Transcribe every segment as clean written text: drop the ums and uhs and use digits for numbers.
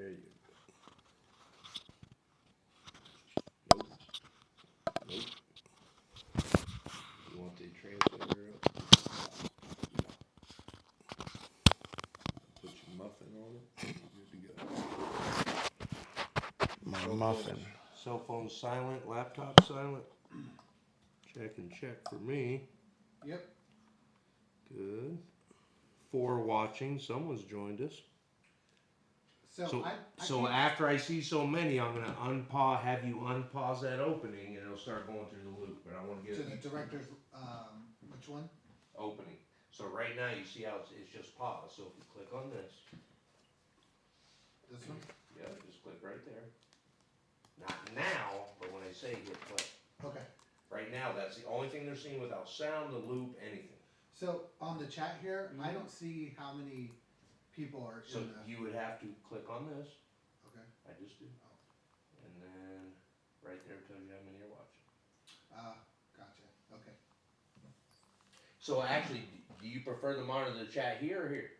There you go. Nope. Nope. You want the translator up? Put your muffin on it. You're good to go. My muffin. Cell phone silent, laptop silent. Check and check for me. Yep. Good. 4 watching. Someone's joined us. So after I see so many, I'm gonna have you unpause that opening, and it'll start going through the loop. But I want to get to the director's. Which one? opening. So right now you see how it's just paused. So if you click on this, This one. yeah, just click right there. Not now, but when I say hit play. Okay. Right now, that's the only thing they're seeing without sound, the loop, anything. So on the chat here, I don't see how many people are So in the. you would have to click on this. Okay. I just did. And then right there tells you how many are watching. Gotcha. Okay. So actually, do you prefer the monitor to chat here or here?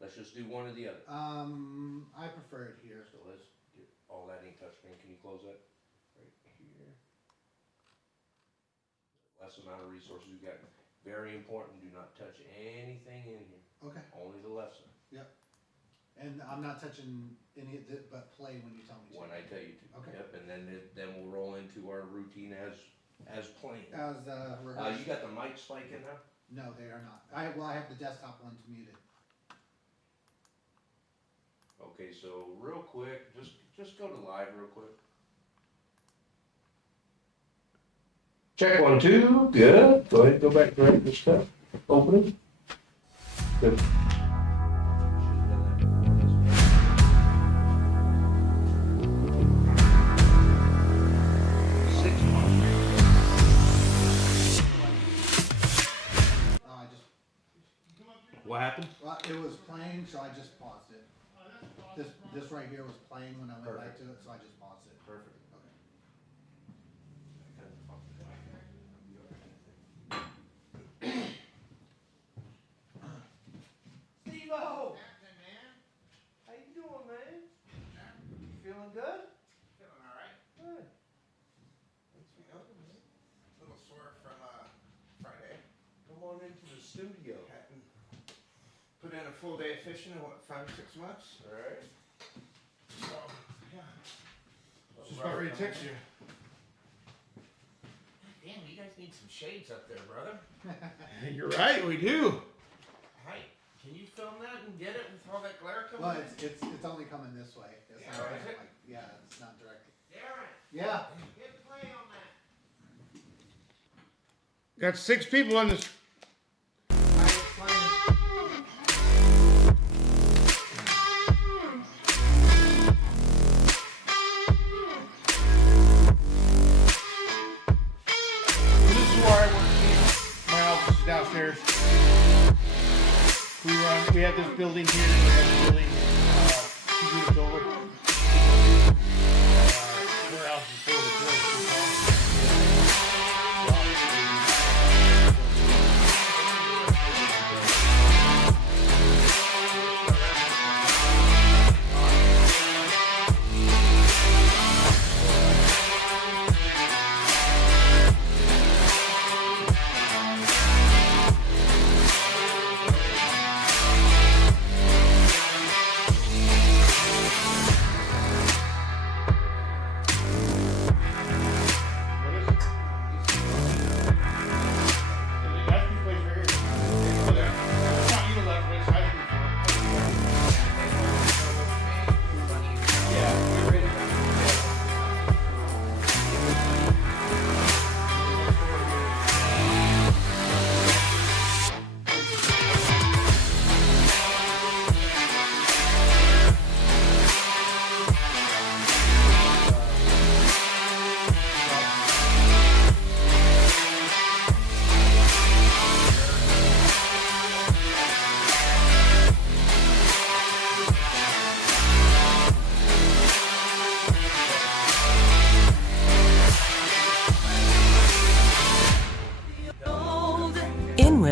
Let's just do one or the other. I prefer it here. So let's get all that ain't touchscreen. Can you close that? Right here. Less amount of resources you got. Very important. Do not touch anything in here. Okay. Only the left side. Yep. And I'm not touching any of it but play when you tell me to. When I tell you to. Okay. Yep. And then we'll roll into our routine as planned. As rehearsed. You got the mic spike in there? No, they are not. I have the desktop ones muted. Okay, so real quick, just go to live real quick. Check 1, 2, good. Go ahead, go back to right this stuff. Opening. Good. What happened? Well, it was playing, so I just paused it. This right here was playing when I went back to it, so I just paused it. Perfect. Okay. Steve-O! How you doing, man? You feeling good? Feeling alright. Good. A little sore from Friday. Come on into the studio. Hadn't put in a full day of fishing in 5 or 6 months. Alright. So, yeah. Just about ready to text you. Damn, you guys need some shades up there, brother. You're right, we do. Hi, can you film that and get it with all that glare coming Well, in? it's only coming this way. It's Yeah, not is it? like, yeah, it's not directly. Darren, Yeah. hit play on that. Got 6 people on this. Downstairs. We have this building here, and we have a building 2 units over. Warehouse is full of toilets.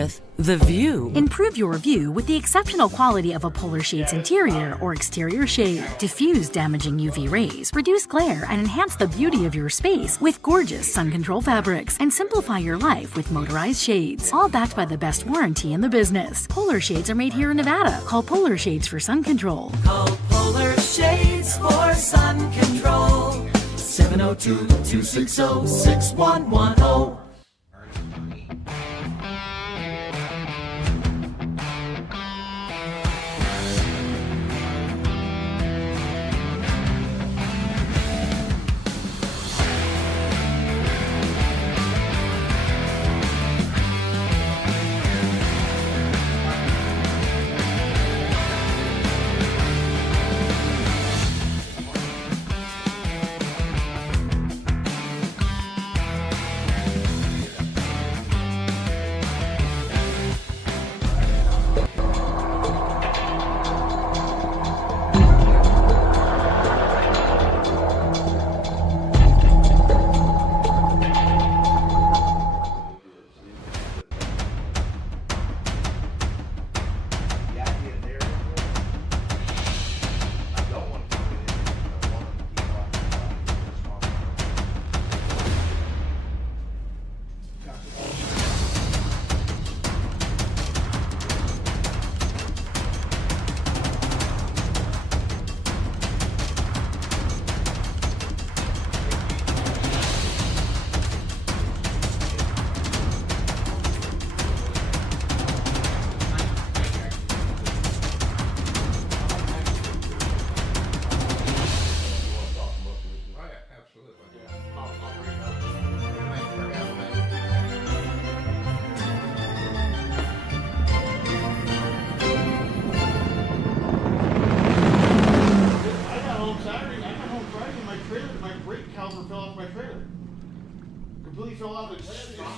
with The View. Improve your view with the exceptional quality of a Polar Shade's interior or exterior shade. Diffuse damaging UV rays, reduce glare, and enhance the beauty of your space with gorgeous sun control fabrics. And simplify your life with motorized shades. All backed by the best warranty in the business. Polar Shades are made here in Nevada. Call Polar Shades for sun control. Call Polar Shades for sun control. 702-260-6110.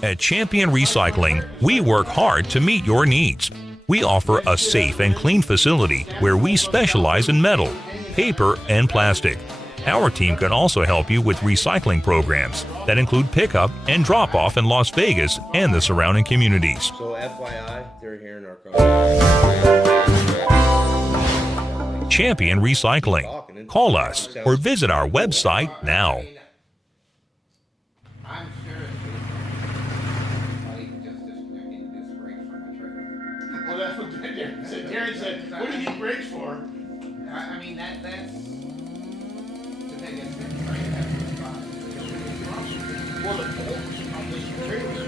At Champion Recycling, we work hard to meet your needs. We offer a safe and clean facility where we specialize in metal, paper, and plastic. Our team can also help you with recycling programs that include pickup and drop-off in Las Vegas and the surrounding communities. So FYI, they're here in our car. Champion Recycling. Call us or visit our website now. I'm seriously not even just disconnecting the disc brakes from the trailer. Well, that's what Darren said. Darren said, what do you need brakes for? I mean, that's the biggest thing, right? That's the problem. Well, the bolts on this trailer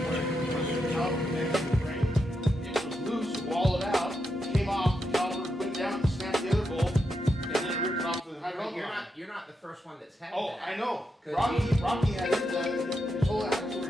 was out next to the frame. It was loose, walled out, came off, the caliper went down, snapped the other bolt, and then it ripped it off the hydraulic line. You're not the first one that's had Oh, that. I know. 'Cause Rocky has it, his whole axle.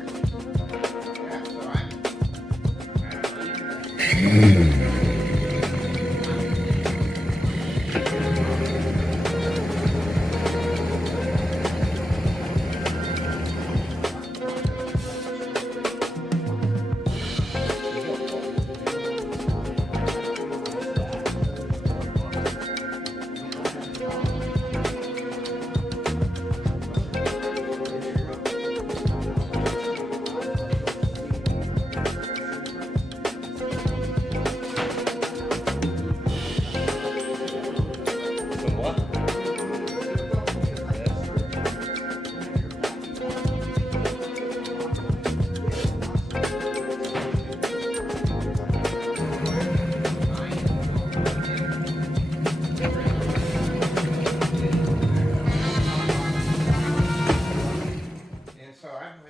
Yeah, so I don't know.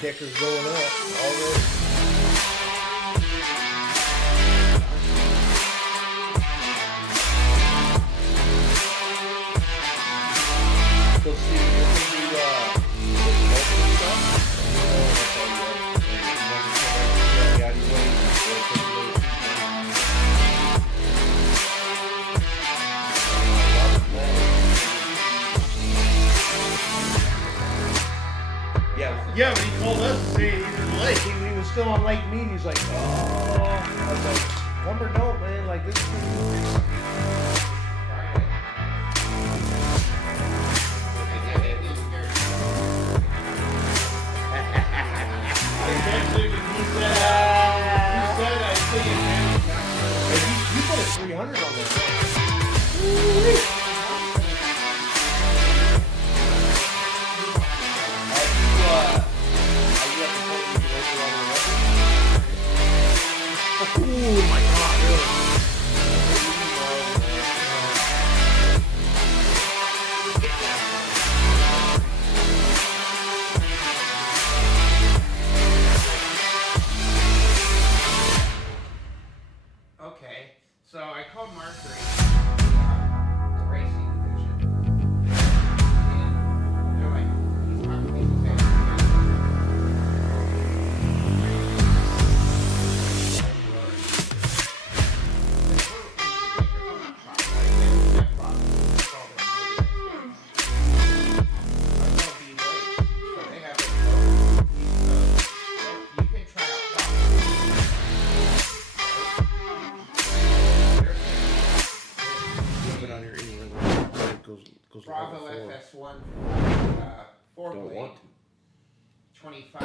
Kicker's going off already. Still Yeah, but he called us to say he was late. He was still on late meat. He's like, oh. I was like, come or don't, man. Like, this is you put a 300 on that. Oh my God, really? Okay, so I called Mercury, the racing division, and they're like, he's talking to me, Bravo FS1, 4 Don't blade, want 25.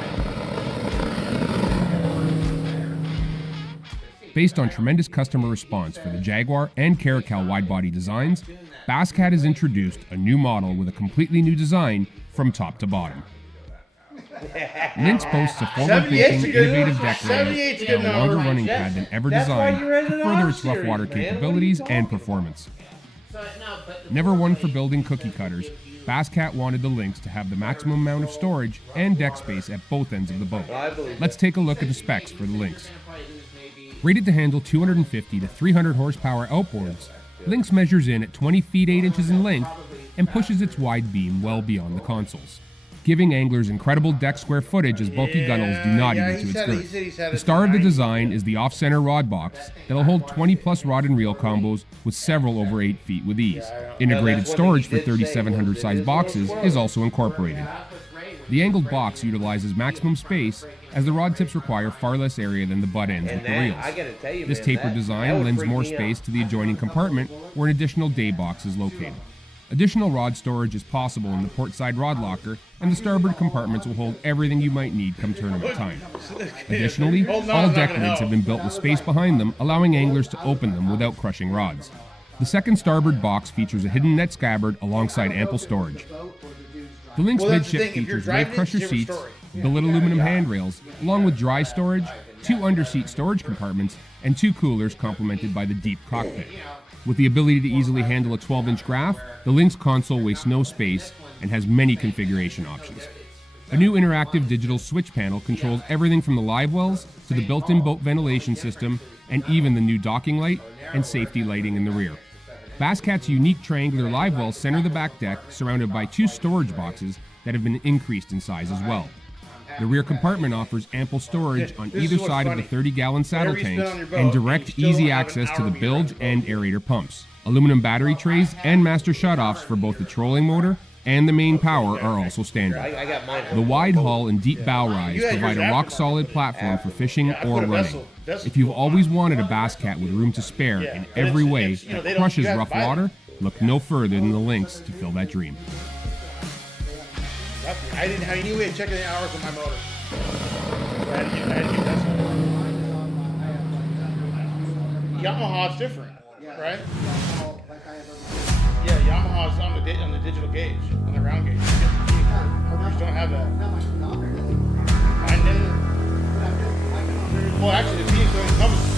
Based on tremendous customer response for the Jaguar and Caracal wide-body designs, Basscat has introduced a new model with a completely new design from top to bottom. Lynx boasts a forward-facing, innovative deck rail and a longer running pad than ever designed to further its rough water capabilities and performance. Never one for building cookie cutters, Basscat wanted the Lynx to have the maximum amount of storage and deck space at both ends of the boat. Let's take a look at the specs for the Lynx. Rated to handle 250 to 300 horsepower outboards, Lynx measures in at 20 feet 8 inches in length and pushes its wide beam well beyond the consoles, giving anglers incredible deck square footage as bulky gunnels do not eat into its girth. The star of the design is the off-center rod box that'll hold 20-plus rod and reel combos with several over 8 feet with ease. Integrated storage for 3,700 size boxes is also incorporated. The angled box utilizes maximum space as the rod tips require far less area than the butt ends with the reels. This tapered design lends more space to the adjoining compartment where an additional day box is located. Additional rod storage is possible in the port side rod locker, and the starboard compartments will hold everything you might need come tournament time. Additionally, all deck lids have been built with space behind them, allowing anglers to open them without crushing rods. The second starboard box features a hidden net scabbard alongside ample storage. The Lynx midship features wave crusher seats, billet aluminum handrails, along with dry storage, 2 underseat storage compartments, and 2 coolers complemented by the deep cockpit. With the ability to easily handle a 12-inch graph, the Lynx console wastes no space and has many configuration options. A new interactive digital switch panel controls everything from the live wells to the built-in boat ventilation system and even the new docking light and safety lighting in the rear. Basscat's unique triangular live wells center the back deck, surrounded by 2 storage boxes that have been increased in size as well. The rear compartment offers ample storage on either side of the 30-gallon saddle tanks and direct, easy access to the bilge and aerator pumps. Aluminum battery trays and master shutoffs for both the trolling motor and the main power are also standard. The wide hull and deep bow rise provide a rock-solid platform for fishing or running. If you've always wanted a Basscat with room to spare in every way that crushes rough water, look no further than the Lynx to fill that dream. I didn't have any way of checking the hours on my motor. I had to get that stuff. Yamaha's different, right? Yeah, Yamaha's on the digital gauge, on the round gauge. Motors don't have that. Mine didn't. Well, actually, the Phoenix only comes with the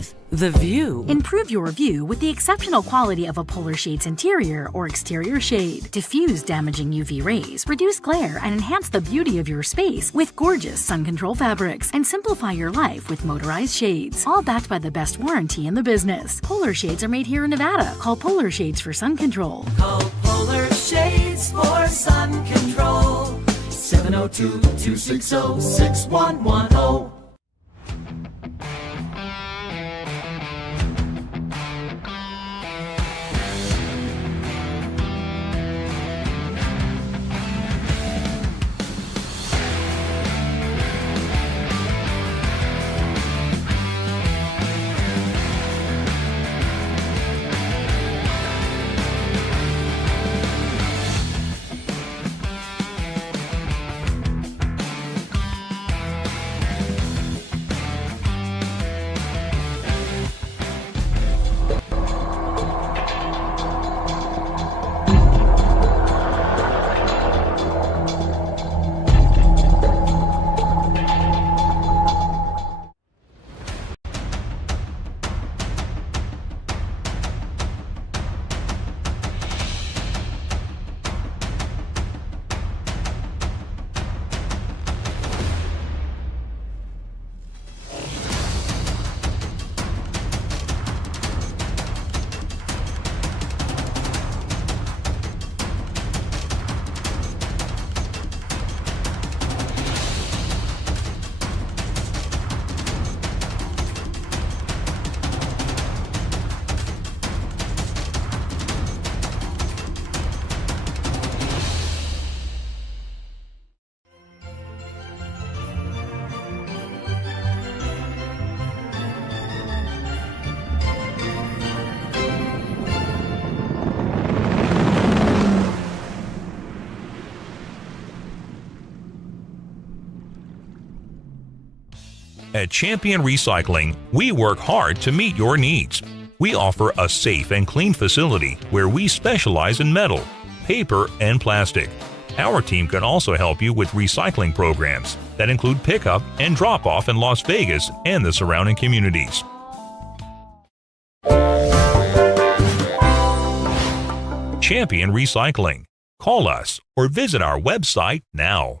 with The View. Improve your view with the exceptional quality of a Polar Shade's interior or exterior shade. Diffuse damaging UV rays, reduce glare, and enhance the beauty of your space with gorgeous sun control fabrics. And simplify your life with motorized shades. All backed by the best warranty in the business. Polar Shades are made here in Nevada. Call Polar Shades for sun control. Call Polar Shades for sun control. 702-260-6110. At Champion Recycling, we work hard to meet your needs. We offer a safe and clean facility where we specialize in metal, paper, and plastic. Our team can also help you with recycling programs that include pickup and drop-off in Las Vegas and the surrounding communities. Champion Recycling. Call us or visit our website now.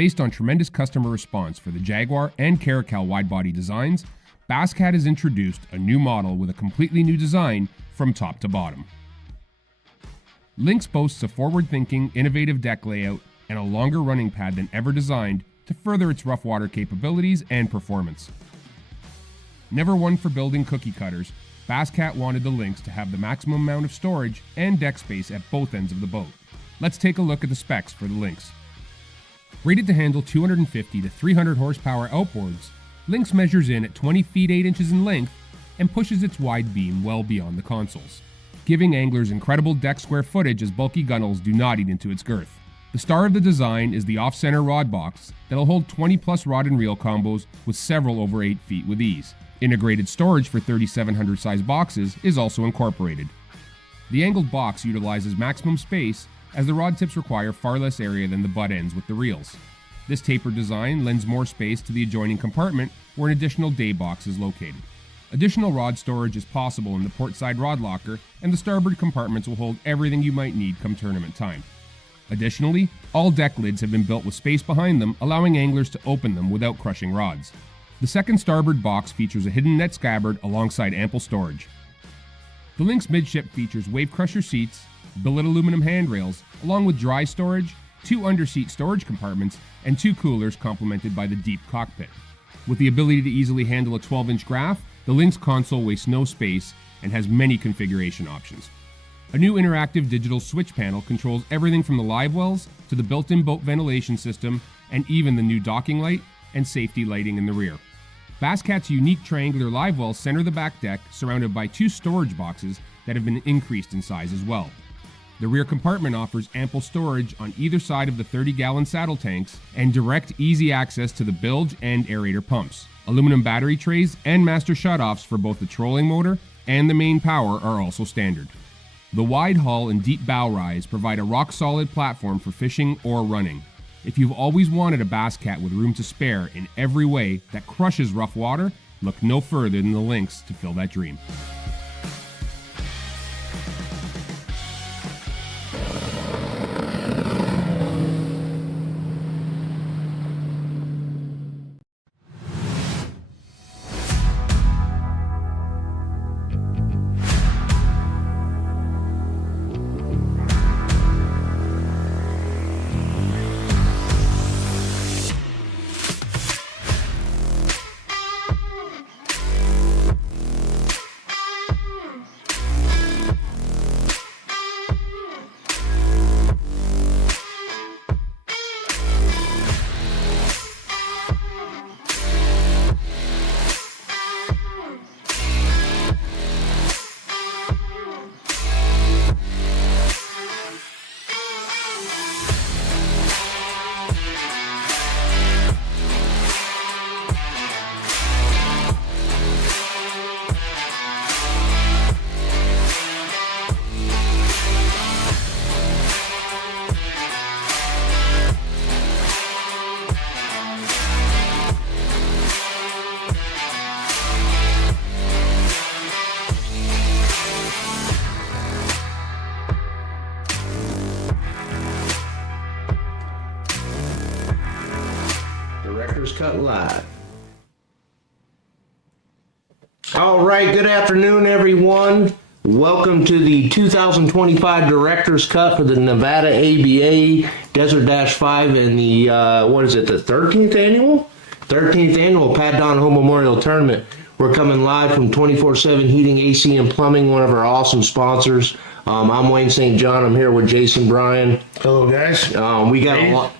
Based on tremendous customer response for the Jaguar and Caracal wide-body designs, Basscat has introduced a new model with a completely new design from top to bottom. Lynx boasts a forward-thinking, innovative deck layout and a longer running pad than ever designed to further its rough water capabilities and performance. Never one for building cookie cutters, Basscat wanted the Lynx to have the maximum amount of storage and deck space at both ends of the boat. Let's take a look at the specs for the Lynx. Rated to handle 250 to 300 horsepower outboards, Lynx measures in at 20 feet 8 inches in length and pushes its wide beam well beyond the consoles, giving anglers incredible deck square footage as bulky gunnels do not eat into its girth. The star of the design is the off-center rod box that'll hold 20 plus rod and reel combos with several over 8 feet with ease. Integrated storage for 3700 size boxes is also incorporated. The angled box utilizes maximum space as the rod tips require far less area than the butt ends with the reels. This tapered design lends more space to the adjoining compartment where an additional day box is located. Additional rod storage is possible in the port side rod locker, and the starboard compartments will hold everything you might need come tournament time. Additionally, all deck lids have been built with space behind them, allowing anglers to open them without crushing rods. The second starboard box features a hidden net scabbard alongside ample storage. The Lynx midship features wave crusher seats, billet aluminum handrails, along with dry storage, 2 underseat storage compartments, and 2 coolers complemented by the deep cockpit. With the ability to easily handle a 12-inch graph, the Lynx console wastes no space and has many configuration options. A new interactive digital switch panel controls everything from the live wells to the built-in boat ventilation system and even the new docking light and safety lighting in the rear. Basscat's unique triangular live wells center the back deck, surrounded by 2 storage boxes that have been increased in size as well. The rear compartment offers ample storage on either side of the 30-gallon saddle tanks and direct, easy access to the bilge and aerator pumps. Aluminum battery trays and master shutoffs for both the trolling motor and the main power are also standard. The wide hull and deep bow rise provide a rock-solid platform for fishing or running. If you've always wanted a Basscat with room to spare in every way that crushes rough water, look no further than the Lynx to fill that dream. Director's Cut Live. All right, good afternoon, everyone. Welcome to the 2025 Director's Cut for the Nevada ABA Desert Dash 5 and the, the 13th annual? 13th annual Pat Donoho Memorial Tournament. We're coming live from 24/7 Heating, AC, and Plumbing, one of our awesome sponsors. I'm Wayne St. John. I'm here with Jason Bryan. Hello, guys. We got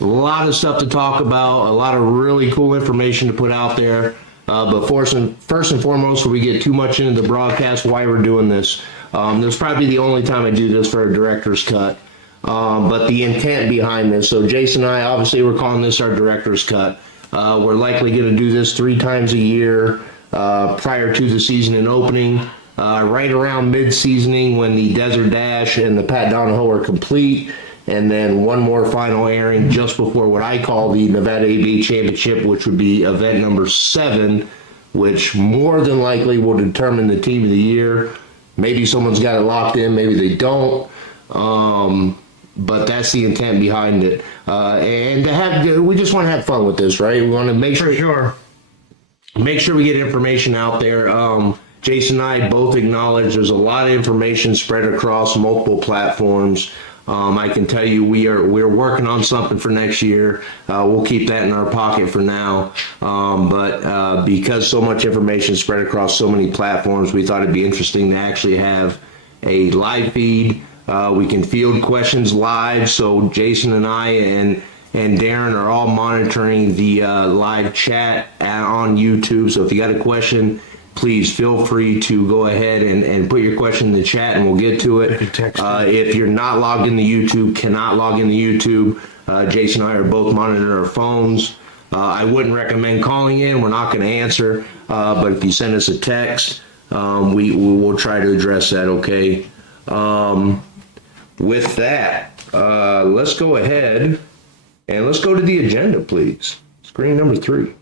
a lot of stuff to talk about, a lot of really cool information to put out there. But first and foremost, before we get too much into the broadcast, why we're doing this. This is probably the only time I do this for a director's cut. But the intent behind this. So Jason and I, obviously, we're calling this our director's cut. We're likely going to do this 3 times a year prior to the season and opening. Right around mid-seasoning when the Desert Dash and the Pat Donoho are complete. And then one more final airing just before what I call the Nevada ABA Championship, which would be event number 7, which more than likely will determine the team of the year. Maybe someone's got it locked in, maybe they don't. but that's the intent behind it. And we just want to have fun with this, right? We want to make sure we get information out there. Jason and I both acknowledge there's a lot of information spread across multiple platforms. I can tell you we're working on something for next year. We'll keep that in our pocket for now. But because so much information is spread across so many platforms, we thought it'd be interesting to actually have a live feed. We can field questions live. So Jason and I and Darren are all monitoring the live chat on YouTube. So if you got a question, please feel free to go ahead and put your question in the chat and we'll get to it. If you're not logged into YouTube, cannot log into YouTube, Jason and I are both monitoring our phones. I wouldn't recommend calling in. We're not going to answer. But if you send us a text, we will try to address that, okay? With that, let's go ahead and let's go to the agenda, please. Screen number 3.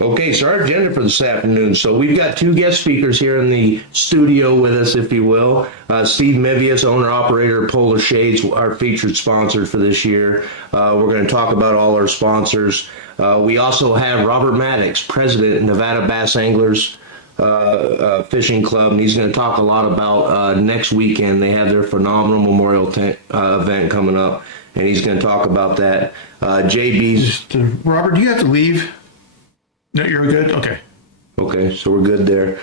Okay, so our agenda for this afternoon. So we've got 2 guest speakers here in the studio with us, if you will. Steve Mevius, owner-operator of Polar Shades, our featured sponsor for this year. We're going to talk about all our sponsors. We also have Robert Maddox, president of Nevada Bass Anglers Fishing Club, and he's going to talk a lot about next weekend. They have their phenomenal Memorial event coming up, and he's going to talk about that. JB's... Robert, do you have to leave? No, you're good? Okay. Okay, so we're good there.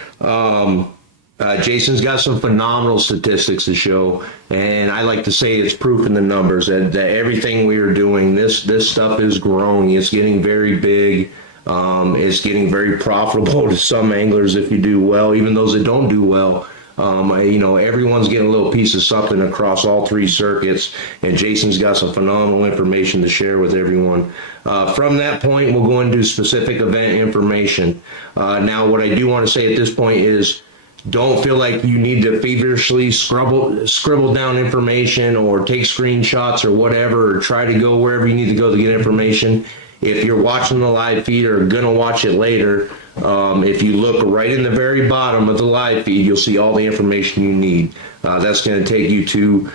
Jason's got some phenomenal statistics to show, and I like to say it's proof in the numbers that everything we are doing, this stuff is growing. It's getting very big. It's getting very profitable to some anglers if you do well, even those that don't do well. Everyone's getting a little piece of something across all 3 circuits, and Jason's got some phenomenal information to share with everyone. From that point, we'll go into specific event information. Now, what I do want to say at this point is don't feel like you need to feverishly scribble down information or take screenshots or whatever, or try to go wherever you need to go to get information. If you're watching the live feed or going to watch it later, if you look right in the very bottom of the live feed, you'll see all the information you need. That's going to take you to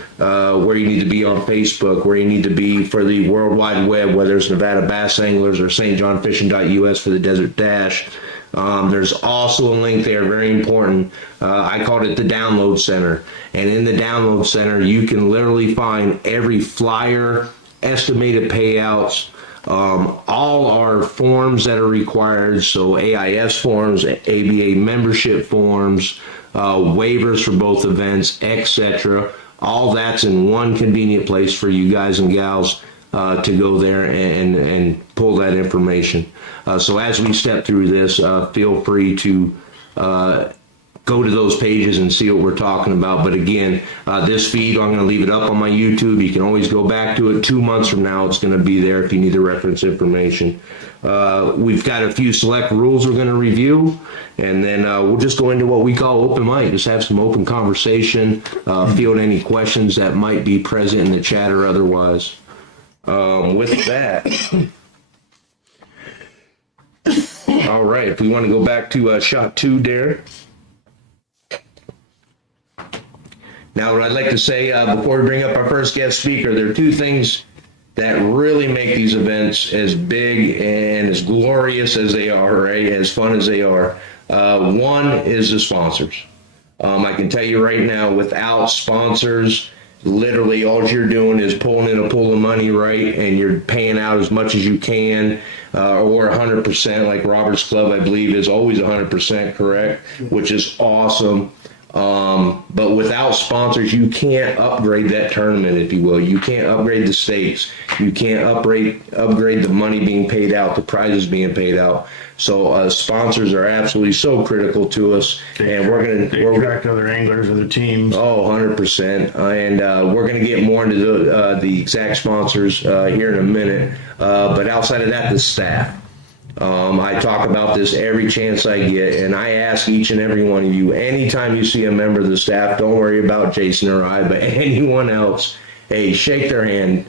where you need to be on Facebook, where you need to be for the World Wide Web, whether it's Nevada Bass Anglers or stjohnfishing.us for the Desert Dash. There's also a link there, very important. I called it the Download Center. And in the Download Center, you can literally find every flyer, estimated payouts, all our forms that are required, so AIS forms, ABA membership forms, waivers for both events, etc. All that's in one convenient place for you guys and gals to go there and pull that information. So as we step through this, feel free to go to those pages and see what we're talking about. But again, this feed, I'm going to leave it up on my YouTube. You can always go back to it. 2 months from now, it's going to be there if you need the reference information. We've got a few select rules we're going to review, and then we'll just go into what we call open mic. Just have some open conversation, field any questions that might be present in the chat or otherwise. With that, all right, if we want to go back to shot 2, Derek. Now, what I'd like to say before we bring up our first guest speaker, there are 2 things that really make these events as big and as glorious as they are, right? As fun as they are. One is the sponsors. I can tell you right now, without sponsors, literally all you're doing is pulling in a pool of money, right? And you're paying out as much as you can, or 100%, like Robert's Club, I believe, is always 100% correct, which is awesome. But without sponsors, you can't upgrade that tournament, if you will. You can't upgrade the stakes. You can't upgrade the money being paid out, the prizes being paid out. So sponsors are absolutely so critical to us, and we're attract other anglers, other teams. Oh, 100%. And we're going to get more into the exact sponsors here in a minute. But outside of that, the staff. I talk about this every chance I get, and I ask each and every one of you, anytime you see a member of the staff, don't worry about Jason or I, but anyone else, hey, shake their hand.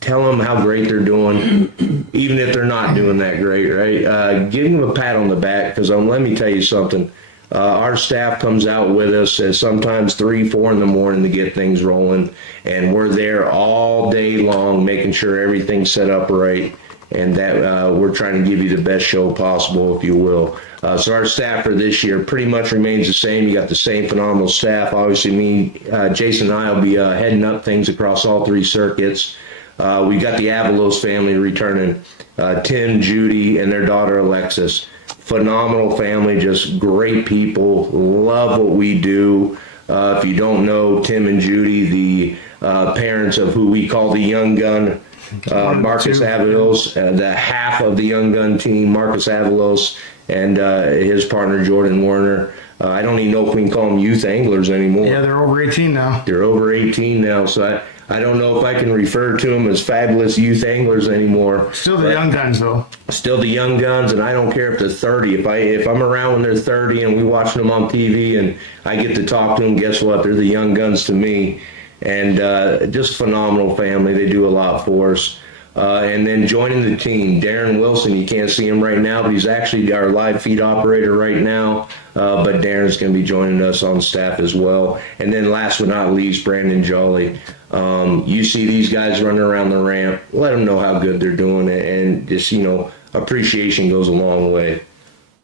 Tell them how great they're doing, even if they're not doing that great, right? Give them a pat on the back, because let me tell you something. Our staff comes out with us at sometimes 3, 4 in the morning to get things rolling, and we're there all day long making sure everything's set up right, and that we're trying to give you the best show possible, if you will. So our staff for this year pretty much remains the same. You got the same phenomenal staff. Obviously, me, Jason and I will be heading up things across all 3 circuits. We got the Avalos family returning, Tim, Judy, and their daughter Alexis. Phenomenal family, just great people, love what we do. If you don't know, Tim and Judy, the parents of who we call the Young Gun, Marcus Avalos, the half of the Young Gun team, Marcus Avalos, and his partner Jordan Warner. I don't even know if we can call them youth anglers anymore. Yeah, they're over 18 now. They're over 18 now, so I don't know if I can refer to them as fabulous youth anglers anymore. Still the young guns, though. Still the young guns, and I don't care if they're 30. If I'm around when they're 30 and we watching them on TV and I get to talk to them, guess what? They're the young guns to me. And just phenomenal family. They do a lot for us. And then joining the team, Darren Wilson. You can't see him right now, but he's actually our live feed operator right now. But Darren's going to be joining us on staff as well. And then last but not least, Brandon Jolly. You see these guys running around the ramp, let them know how good they're doing, and just, appreciation goes a long way.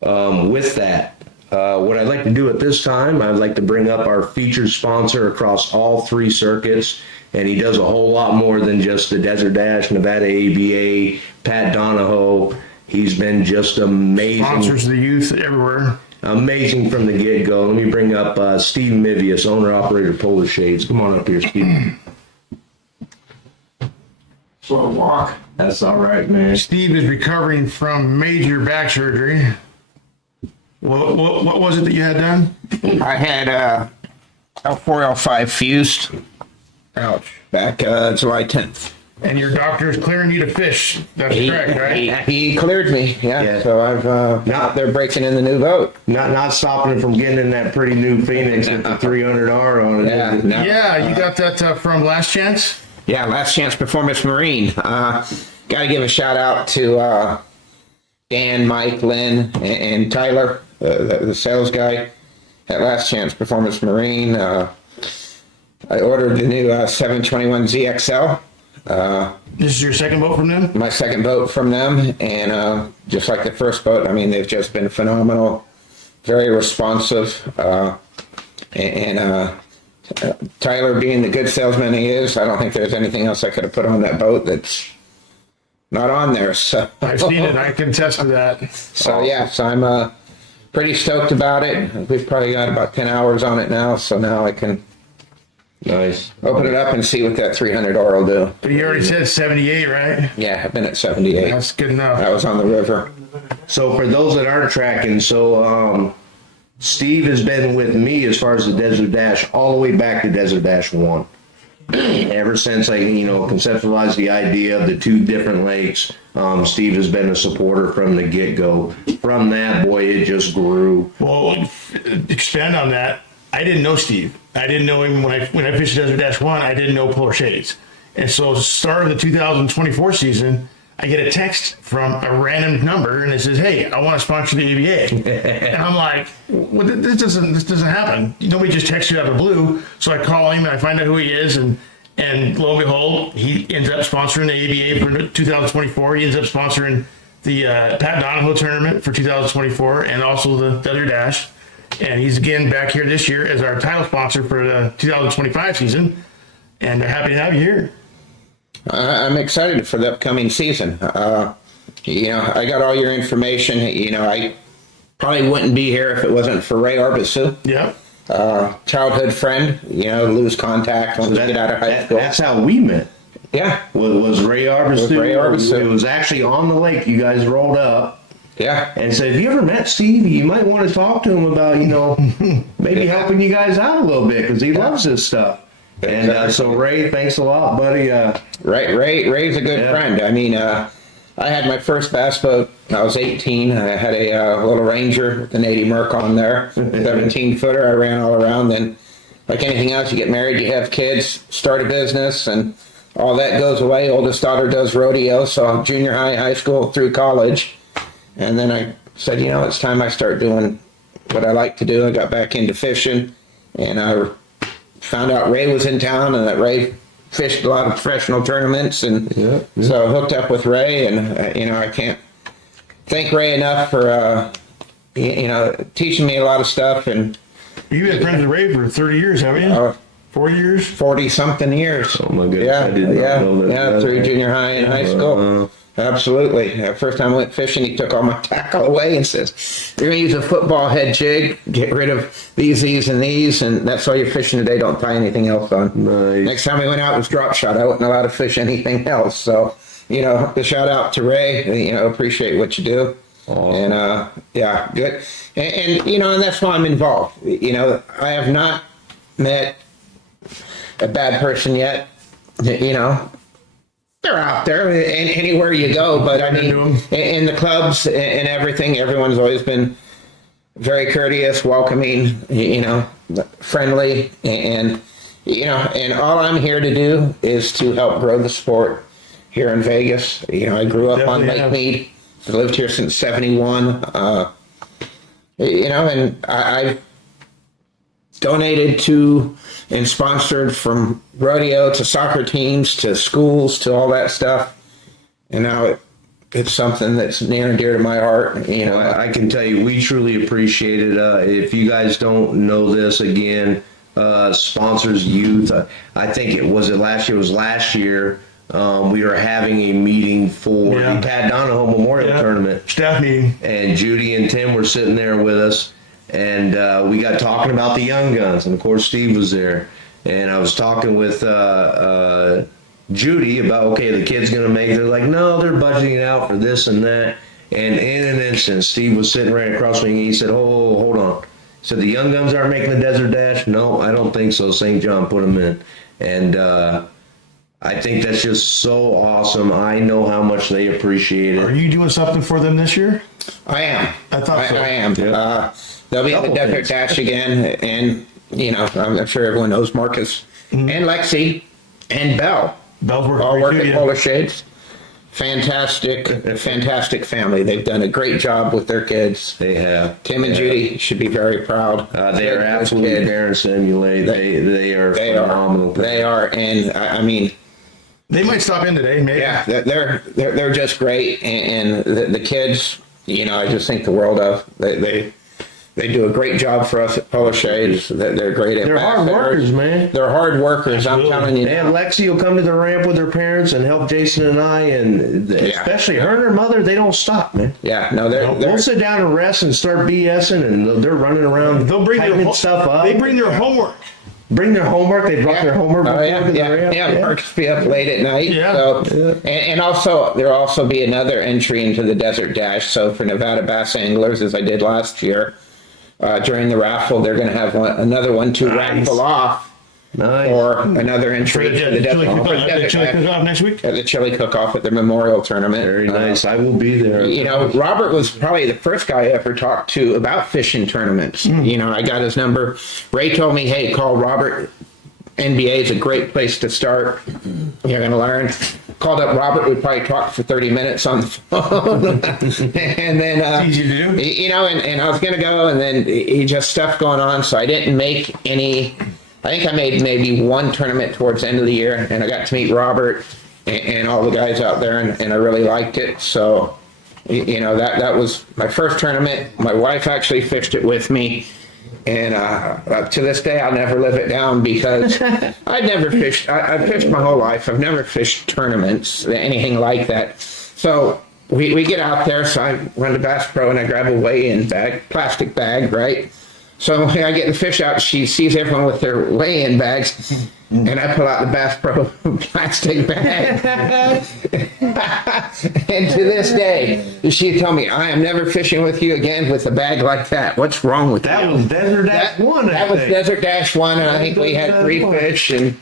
With that, what I'd like to do at this time, I'd like to bring up our featured sponsor across all 3 circuits, and he does a whole lot more than just the Desert Dash, Nevada ABA, Pat Donoho. He's been just amazing. Sponsors the youth everywhere. Amazing from the get-go. Let me bring up Steve Mivius, owner-operator Polar Shades. Come on up here, Steve. Slow walk. That's all right, man. Steve is recovering from major back surgery. What was it that you had done? I had L4, L5 fused. Ouch. Back July 10th. And your doctor is clearing you to fish. That's correct, right? He cleared me, yeah. So I've out there breaking in the new boat. Not stopping him from getting in that pretty new Phoenix with the 300R on it. Yeah, no. Yeah, you got that from Last Chance? Yeah, Last Chance Performance Marine. Got to give a shout out to Dan, Mike, Lynn, and Tyler, the sales guy at Last Chance Performance Marine. I ordered the new 721 ZXL. This is your second boat from them? My second boat from them, and just like the first boat, I mean, they've just been phenomenal, very responsive, and Tyler, being the good salesman he is, I don't think there's anything else I could have put on that boat that's not on there. So I've seen it. I can attest to that. So yeah, so I'm pretty stoked about it. We've probably got about 10 hours on it now, so now I can open it up and see what that 300R will do. But you already said 78, right? Yeah, I've been at 78. That's good enough. I was on the river. So for those that aren't tracking, Steve has been with me as far as the Desert Dash all the way back to Desert Dash 1. Ever since I, conceptualized the idea of the 2 different lakes, Steve has been a supporter from the get-go. From that, boy, it just grew. Well, expand on that. I didn't know Steve. I didn't know him when I fished Desert Dash 1. I didn't know Polar Shades. And so at the start of the 2024 season, I get a text from a random number, and it says, "Hey, I want to sponsor the ABA." And I'm like, well, this doesn't happen. Nobody just texts you out of the blue. So I call him, and I find out who he is, and lo and behold, he ends up sponsoring the ABA for 2024. He ends up sponsoring the Pat Donoho tournament for 2024, and also the Desert Dash. And he's again back here this year as our title sponsor for the 2025 season. And happy to have you here. I'm excited for the upcoming season. I got all your information. I probably wouldn't be here if it wasn't for Ray Arbisu. Yeah. Childhood friend, lose contact when we get out of high school. That's how we met. Yeah. Was Ray Arbisu. With Ray Arbisu. It was actually on the lake. You guys rolled up. Yeah. And said, "Have you ever met Steve? You might want to talk to him about, maybe helping you guys out a little bit, because he loves this stuff." And so Ray, thanks a lot, buddy. Ray's a good friend. I mean, I had my first bass boat. I was 18. I had a little Ranger with an 80 Merc on there, 17-footer. I ran all around. Then, like anything else, you get married, you have kids, start a business, and all that goes away. Oldest daughter does rodeo, so junior high, high school, through college. And then I said, it's time I start doing what I like to do. I got back into fishing, and I found out Ray was in town, and that Ray fished a lot of professional tournaments, and so I hooked up with Ray, and I can't thank Ray enough for teaching me a lot of stuff. And you've been friends with Ray for 30 years, haven't you? 4 years? 40 something years. Oh my goodness! I did not know that. Yeah, through junior high and high school. Absolutely. First time I went fishing, he took all my tackle away and says, "You're gonna use a football head jig. Get rid of these, and these, and that's all you're fishing today. Don't tie anything else on." Nice. Next time we went out was drop shot. I wasn't allowed to fish anything else. So, the shout out to Ray. Appreciate what you do. Awesome. And good. And and that's why I'm involved. I have not met a bad person yet. They're out there and anywhere you go, but I mean, in the clubs and everything, everyone's always been very courteous, welcoming, friendly, and all I'm here to do is to help grow the sport here in Vegas. I grew up on Lake Mead. I lived here since '71. And I've donated to and sponsored from rodeo to soccer teams to schools to all that stuff. And now it's something that's near and dear to my heart. I can tell you, we truly appreciate it. If you guys don't know this, again, sponsors youth. I think it was last year. We were having a meeting for the Pat Donoho Memorial Tournament. Staff meeting. And Judy and Tim were sitting there with us. And we got talking about the young guns, and of course Steve was there. And I was talking with Judy about, the kid's gonna make. They're like, no, they're budgeting out for this and that. And in an instant, Steve was sitting right across from me. And he said, "Oh, hold on." He said, "The young guns aren't making the Desert Dash." "No, I don't think so. St. John put them in." And I think that's just so awesome. I know how much they appreciate it. Are you doing something for them this year? I am. I thought so. I am. Yeah. They'll be at the Desert Dash again, and I'm sure everyone knows Marcus and Lexi and Belle. Belle's working all work at too, Polar Shades. Fantastic family. They've done a great job with their kids. They have. Tim and Judy should be very proud. They are absolutely parents to emulate. They are phenomenal. They are, and I mean, they might stop in today, maybe. Yeah, they're just great, and the kids, I just think the world of. They do a great job for us at Polar Shades. They're great at. They're hard workers, man. They're hard workers. Absolutely. I'm telling you. And Lexi will come to the ramp with her parents and help Jason and I, and especially her and her mother. They don't stop, man. Yeah, no, We'll sit down and rest and start BSing, and they're running around. They'll bring their stuff up. They bring their homework. Bring their homework. They brought their homework. Oh yeah. Marcus be up late at night. Yeah. So, and also there'll also be another entry into the Desert Dash. So for Nevada bass anglers, as I did last year. During the raffle, they're going to have another one to raffle off, or another entry to the chili cook-off next week. At the chili cook-off at the Memorial Tournament. Very nice. I will be there. Robert was probably the first guy I ever talked to about fishing tournaments. I got his number. Ray told me, "Hey, call Robert. NBA is a great place to start. You're going to learn." Called up Robert. We probably talked for 30 minutes on the phone, and then easy to do. And I was going to go, and then he just stuff going on, so I didn't make any. I think I made maybe one tournament towards the end of the year, and I got to meet Robert and all the guys out there, and I really liked it. So, that was my first tournament. My wife actually fished it with me. And to this day, I'll never live it down because I've never fished. I've fished my whole life. I've never fished tournaments, anything like that. So we get out there. So I run to Bass Pro and I grab a weigh-in bag, plastic bag, right? So I get the fish out. She sees everyone with their weigh-in bags. And I pull out the Bass Pro plastic bag. And to this day, she told me, "I am never fishing with you again with a bag like that. What's wrong with that?" you?" Was Desert Dash 1, That was Desert Dash 1, and I think we had 3 fish. And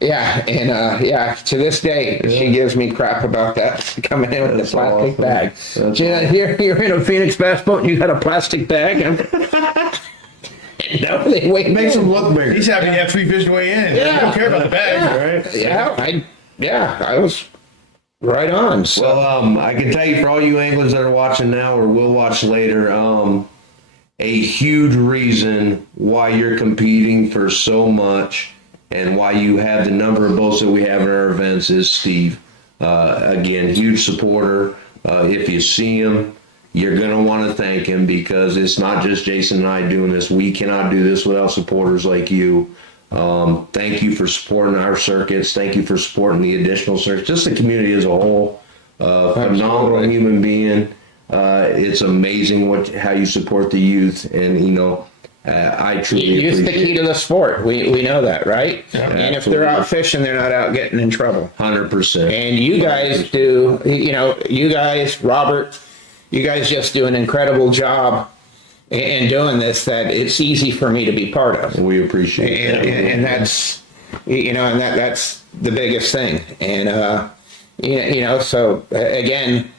to this day, she gives me crap about that, coming in with the plastic bag. You're in a Phoenix bass boat and you got a plastic bag? No, they weigh Makes him look bigger. He's happy to have 3 fish to weigh in. Yeah. He don't care about the bag, right? I was right on. So. Well, I can tell you, for all you anglers that are watching now or will watch later, a huge reason why you're competing for so much and why you have the number of boats that we have in our events is Steve. Again, huge supporter. If you see him, you're going to want to thank him, because it's not just Jason and I doing this. We cannot do this without supporters like you. Thank you for supporting our circuits. Thank you for supporting the additional circuits. Just the community as a whole. Phenomenal human being. It's amazing how you support the youth, and I truly Youth's appreciate the key to the sport. We know that, right? Yeah, and if they're out fishing, they're not out getting in trouble. 100%. And you guys do, you guys, Robert, you guys just do an incredible job in doing this, that it's easy for me to be part of. We appreciate that. And that's, and that's the biggest thing. And, so again,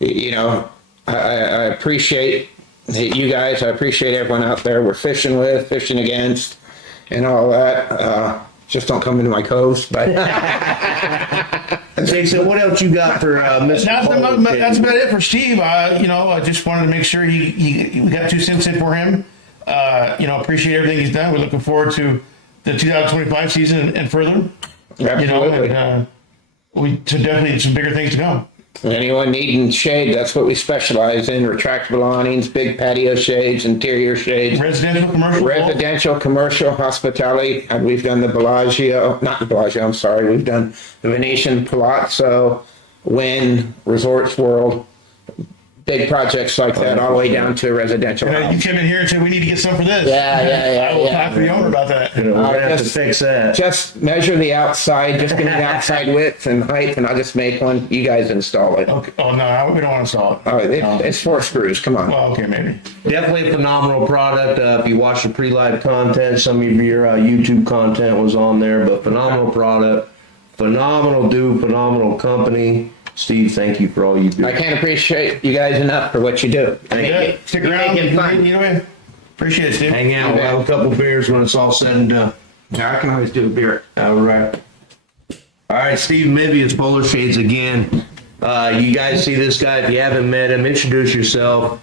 I appreciate you guys. I appreciate everyone out there we're fishing with, fishing against, and all that. Just don't come into my coves, but. Jason, what else you got for Mr. That's about it for Steve. I just wanted to make sure we got 2 cents in for him. Appreciate everything he's done. We're looking forward to the 2025 season and further. Absolutely. Definitely some bigger things to come. Anyone needing shade, that's what we specialize in. Retractable awnings, big patio shades, interior shades. Residential, commercial, hospitality. And we've done the not the Bellagio, I'm sorry. We've done the Venetian, Palazzo, Wynn, Resorts World. Big projects like that, all the way down to a residential house. You came in here and said, we need to get some for this. Yeah. I will talk to the owner about that. We're going to have to fix that. Just measure the outside, just give me the outside width and height, and I'll just make one. You guys install it. Okay. Oh, no, we don't want to install it. Oh, it's 4 screws, come on. Well, okay, maybe. Definitely a phenomenal product. If you watch the pre-live content, some of your YouTube content was on there, but phenomenal product, phenomenal dude, phenomenal company. Steve, thank you for all you do. I can't appreciate you guys enough for what you do. Thank you. Stick around. Appreciate it, Steve. Hang out. We'll have a couple beers when it's all said and done. Yeah, I can always do a beer. All right. All right, Steve Mivius, Polar Shades again. You guys see this guy. If you haven't met him, introduce yourself.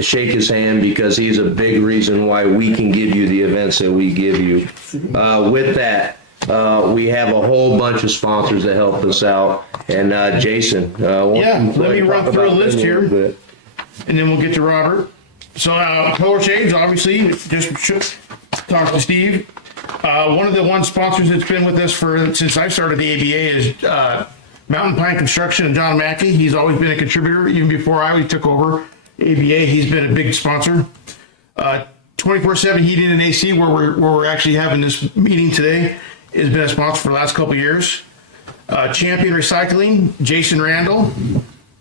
Shake his hand, because he's a big reason why we can give you the events that we give you. With that, we have a whole bunch of sponsors that help us out. And Jason, let me run through a list here, and then we'll get to Robert. So Polar Shades, obviously, just talked to Steve. One of the sponsors that's been with us since I started the ABA is Mountain Pine Construction and John Mackey. He's always been a contributor. Even before I took over ABA, he's been a big sponsor. 24/7 Heating and AC, where we're actually having this meeting today, has been a sponsor for the last couple of years. Champion Recycling, Jason Randall,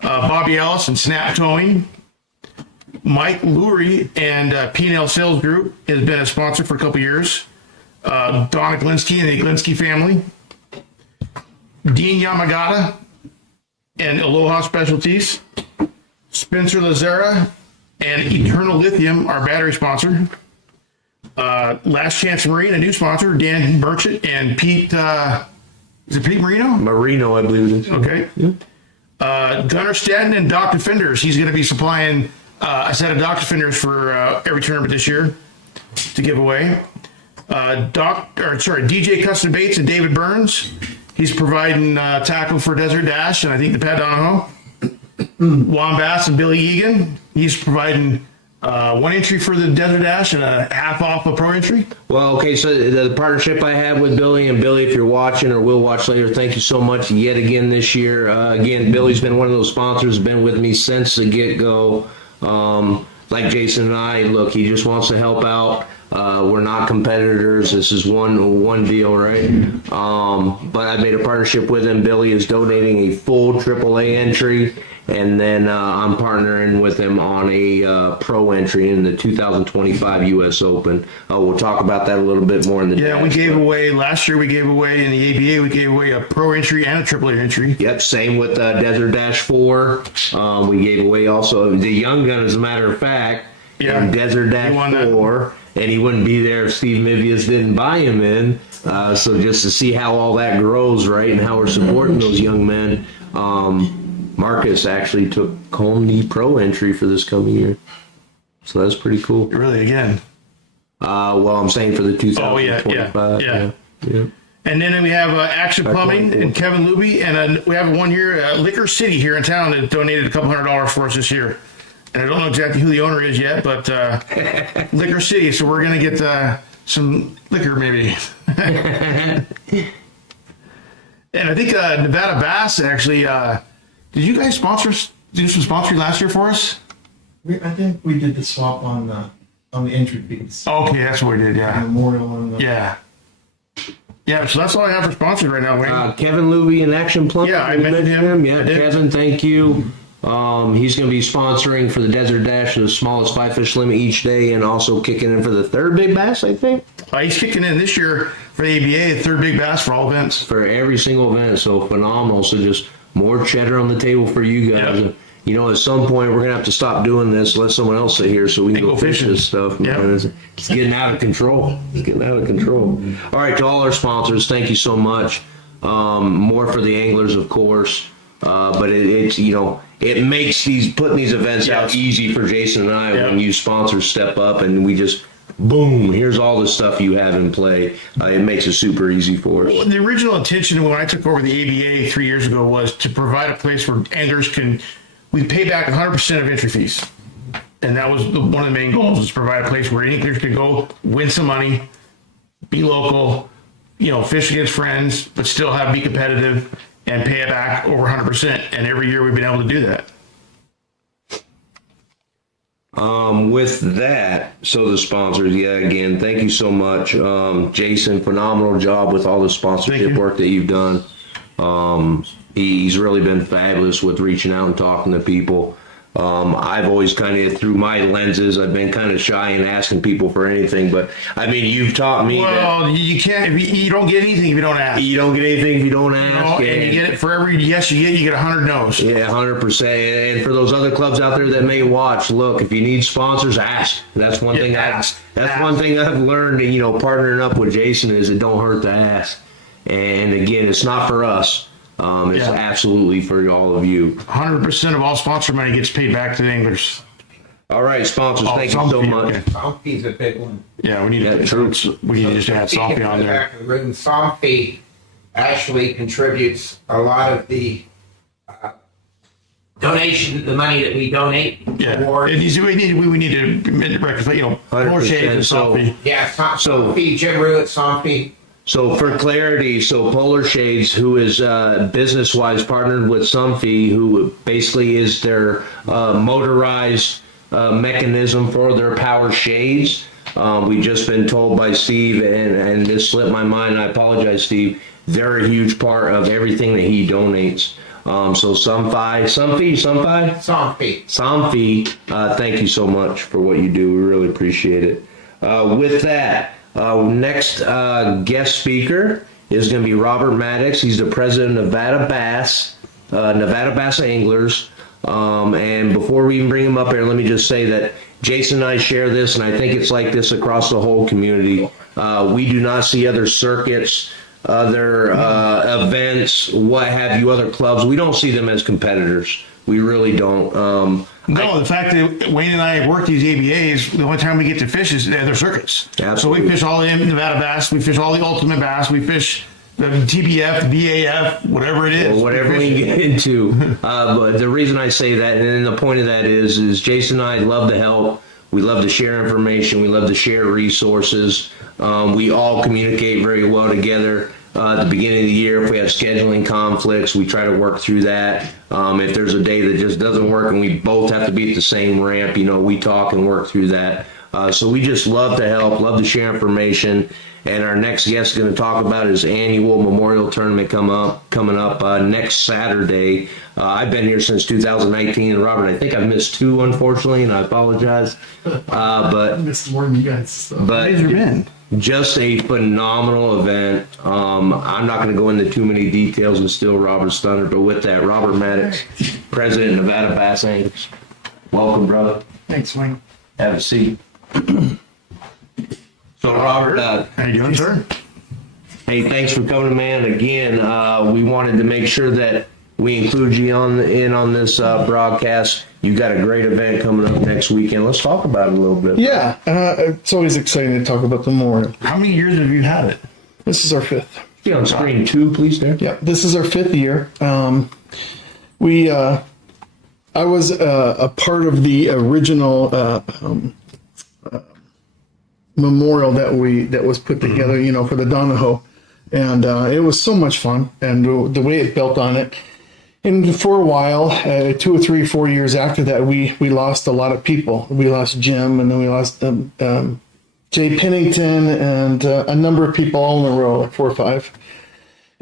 Bobby Ellis and Snap Towing. Mike Lurie and P&L Sales Group has been a sponsor for a couple of years. Donna Glinsky and the Glinsky family. Dean Yamagata and Aloha Specialties. Spencer Lazara and Eternal Lithium, our battery sponsor. Last Chance Marine, a new sponsor, Dan Burchett and Pete, is it Pete Marino? Marino, I believe it is. Okay. Yeah. Gunnar Stadden and Dock Defenders. He's going to be supplying a set of Dock Defenders for every tournament this year to give away. DJ Custom Baits and David Burns. He's providing tackle for Desert Dash and I think the Pat Donoho. Wombass and Billy Egan. He's providing 1 entry for the Desert Dash and a half off a pro entry. Well, okay, so the partnership I have with Billy, and Billy, if you're watching or will watch later, thank you so much yet again this year. Again, Billy's been one of those sponsors, been with me since the get-go. Like Jason and I, look, he just wants to help out. We're not competitors. This is one deal, right? But I made a partnership with him. Billy is donating a full AAA entry, and then I'm partnering with him on a pro entry in the 2025 U.S. Open. We'll talk about that a little bit more in the we gave away last year. We gave away in the ABA. We gave away a pro entry and a AAA entry. Yep, same with Desert Dash 4. We gave away also the Young Gun, as a matter of fact, in Desert Dash 4. And he wouldn't be there if Steve Mivius didn't buy him in. So just to see how all that grows, right, and how we're supporting those young men. Marcus actually took home the pro entry for this coming year. So that's pretty cool. Really, again. Well, I'm saying for the 2025. Oh, yeah. And then we have Action Plumbing and Kevin Luby, and we have one here, Liquor City here in town that donated a couple $100 for us this year. And I don't know exactly who the owner is yet, but Liquor City. So we're gonna get some liquor maybe. And I think Nevada Bass actually. Did you guys do some sponsoring last year for us? I think we did the swap on the entry fees. Okay, that's what we did. Yeah. Memorial on the. Yeah. Yeah, so that's all I have for sponsors right now, Wayne. Kevin Luby and Action Plumbing. Yeah, I mentioned him. Yeah, Kevin, thank you. He's going to be sponsoring for the Desert Dash, the smallest 5 fish limit each day, and also kicking in for the third big bass, I think. He's kicking in this year for the ABA, the third big bass for all events. For every single event, so phenomenal. So just more cheddar on the table for you guys. Yep. You know, at some point we're gonna have to stop doing this, let someone else sit here so we can go fish this stuff. Yep. Man. It's getting out of control. It's getting out of control. All right, to all our sponsors, thank you so much. More for the anglers, of course, but it's it makes putting these events out easy for Jason and I when you sponsors step up and we just boom, here's all the stuff you have in play. It makes it super easy for us. Well, the original intention when I took over the ABA 3 years ago was to provide a place where anglers we pay back 100% of entry fees. And that was one of the main goals, is to provide a place where anglers could go win some money, be local, fish against friends, but still be competitive and pay it back over 100%. And every year we've been able to do that. With that, so the sponsors, again, thank you so much. Jason, phenomenal job with all the sponsorship work that you've done. He's really been fabulous with reaching out and talking to people. I've always kind of, through my lenses, I've been kind of shy in asking people for anything, but I mean, you've taught me that you can't, you don't get anything if you don't ask. You don't get anything if you don't ask. And you get it for every yes you get 100 no's. Yeah, 100%. And for those other clubs out there that may watch, look, if you need sponsors, ask. That's one thing one thing I've learned, partnering up with Jason is it don't hurt to ask. And again, it's not for us. It's absolutely for all of you. 100% of all sponsor money gets paid back to the anglers. All right, sponsors, thank you so much. Somfy's a big one. Yeah, we need to just add Somfy on there. Back of the room, Somfy actually contributes a lot of the donation, the money that we donate. Yeah, towards. we need to breakfast, more shades and Somfy. Yeah, Somfy, Jim Rue at Somfy. So for clarity, Polar Shades, who is business-wise partnered with Somfy, who basically is their motorized mechanism for their power shades. We've just been told by Steve, and this slipped my mind, I apologize, Steve, they're a huge part of everything that he donates. So Somfy, thank you so much for what you do. We really appreciate it. With that, next guest speaker is going to be Robert Maddox. He's the president of Nevada Bass Anglers. And before we even bring him up here, let me just say that Jason and I share this, and I think it's like this across the whole community. We do not see other circuits, other events, what have you, other clubs. We don't see them as competitors. We really don't. The fact that Wayne and I have worked these ABAs, the only time we get to fish is the other circuits. Absolutely. So we fish all the Nevada Bass, we fish all the Ultimate Bass, we fish the TBF, the BAF, whatever it is. Well, whatever we get into. But the reason I say that, and then the point of that is Jason and I love to help. We love to share information. We love to share resources. We all communicate very well together. At the beginning of the year, if we have scheduling conflicts, we try to work through that. If there's a day that just doesn't work and we both have to be at the same ramp, we talk and work through that. So we just love to help, love to share information. And our next guest is going to talk about his annual Memorial Tournament coming up next Saturday. I've been here since 2019, and Robert, I think I've missed 2, unfortunately, and I apologize. But I missed more than you guys. So. But just a phenomenal event. I'm not going to go into too many details and steal Robert's thunder, but with that, Robert Maddox, president of Nevada Bass Anglers. Welcome, brother. Thanks, Wayne. Have a seat. So, Robert, how you doing, sir? Hey, thanks for coming, man. Again, we wanted to make sure that we include you on this broadcast. You got a great event coming up next weekend. Let's talk about it a little bit. Yeah, it's always exciting to talk about the memorial. How many years have you had it? This is our 5th. Be on screen 2, please, there. Yeah, this is our 5th year. I was a part of the original memorial that was put together, for the Donoho, and it was so much fun. And the way it built on it, and for a while, 2 or 3, 4 years after that, we lost a lot of people. We lost Jim, and then we lost Jay Pennington, and a number of people all in a row, like 4 or 5.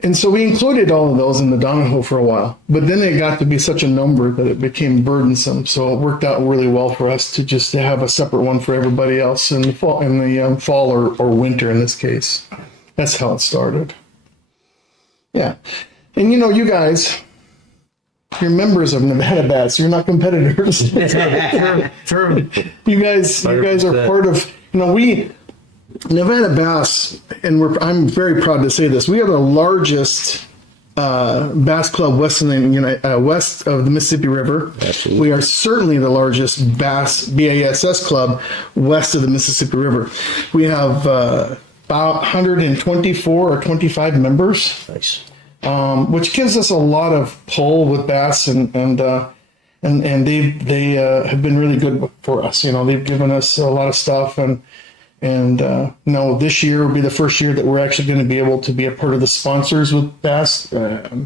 And so we included all of those in the Donoho for a while, but then it got to be such a number that it became burdensome. So it worked out really well for us to just have a separate one for everybody else in the fall or winter in this case. That's how it started. Yeah, and you guys, you're members of Nevada Bats. You're not competitors. True. You guys are part of. Nevada Bass, and I'm very proud to say this, we are the largest bass club west of the Mississippi River. Absolutely. We are certainly the largest BASS club west of the Mississippi River. We have about 124 or 25 members. Nice. Which gives us a lot of pull with bass, and they have been really good for us. They've given us a lot of stuff, and this year will be the first year that we're actually going to be able to be a part of the sponsors with bass. That's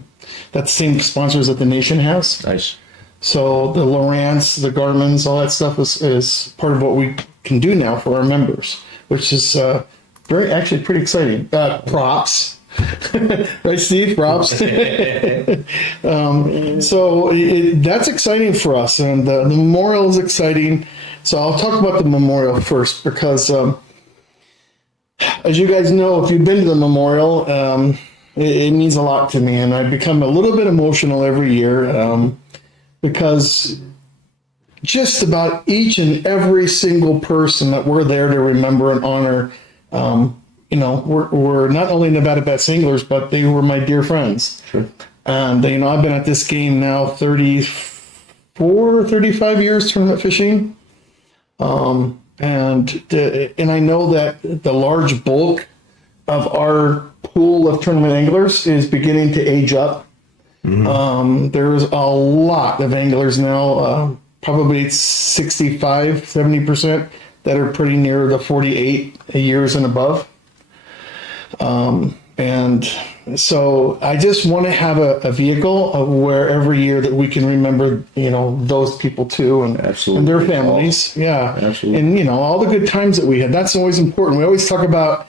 the same sponsors that the nation has. Nice. So the Lowrance, the Garmins, all that stuff is part of what we can do now for our members, which is actually pretty exciting. Props. Right, Steve? Props. So that's exciting for us, and the memorial is exciting. So I'll talk about the memorial first, because as you guys know, if you've been to the memorial, it means a lot to me, and I become a little bit emotional every year, because just about each and every single person that we're there to remember and honor, we're not only Nevada Bats anglers, but they were my dear friends. Sure. And I've been at this game now 35 years tournament fishing. And I know that the large bulk of our pool of tournament anglers is beginning to age up. Mm-hmm. There's a lot of anglers now, probably 65, 70%, that are pretty near the 48 years and above. And so I just want to have a vehicle where every year that we can remember, those people too, and their families. Yeah. Absolutely. And, all the good times that we had. That's always important. We always talk about,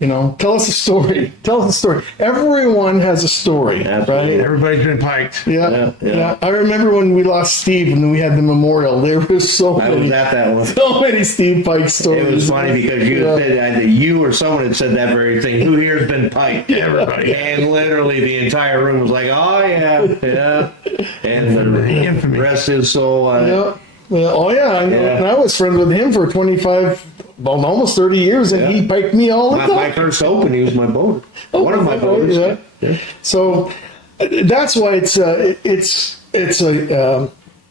tell us a story. Tell us a story. Everyone has a story, Absolutely. right? Everybody's been piked. Yeah. I remember when we lost Steve and then we had the memorial. There was so many Steve Pike stories. It was funny because you said either you or someone had said that very thing. Who here has been piked? Everybody. And literally the entire room was like, oh yeah. And the rest is so. Oh yeah. And I was friends with him for 25. Well, almost 30 years, and he piked me all the time. My first open, he was my boater. One of my boaters. Yeah. So that's why it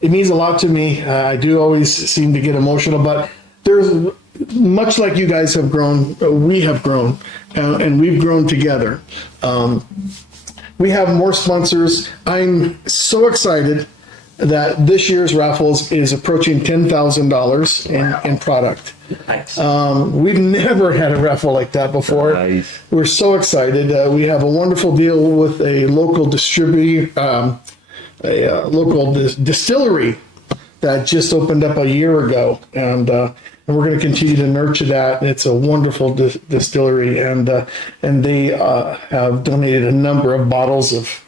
means a lot to me. I do always seem to get emotional, but there's much like you guys have grown, we have grown, and we've grown together. We have more sponsors. I'm so excited that this year's raffles is approaching $10,000 in product. Nice. We've never had a raffle like that before. Nice. We're so excited. We have a wonderful deal with a local distillery that just opened up a year ago, and we're going to continue to nurture that. It's a wonderful distillery, and they have donated a number of bottles of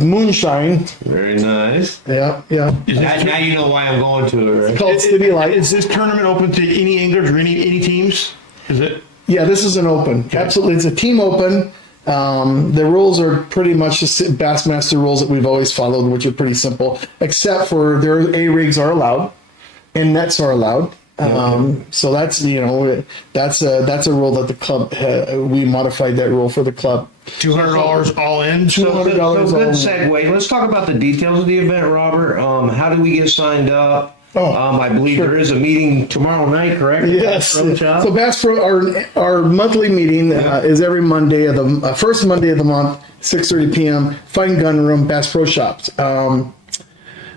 moonshine. Very nice. Yeah. Now you know why I'm going to it, right? It's called City Light. Is this tournament open to any anglers or any teams? Is it? Yeah, this is an open. Okay. Absolutely. It's a team open. The rules are pretty much the Bassmaster rules that we've always followed, which are pretty simple, except for their A-rigs are allowed and nets are allowed. So that's that's a rule that the club we modified that rule for the club. $200 all in. $200 all in. Good segue. Let's talk about the details of the event, Robert. How do we get signed up? I believe there is a meeting tomorrow night, correct? Yes. So Bass Pro, our monthly meeting is every Monday of the first Monday of the month, 6:30 p.m. Fighting Gun Room, Bass Pro Shops.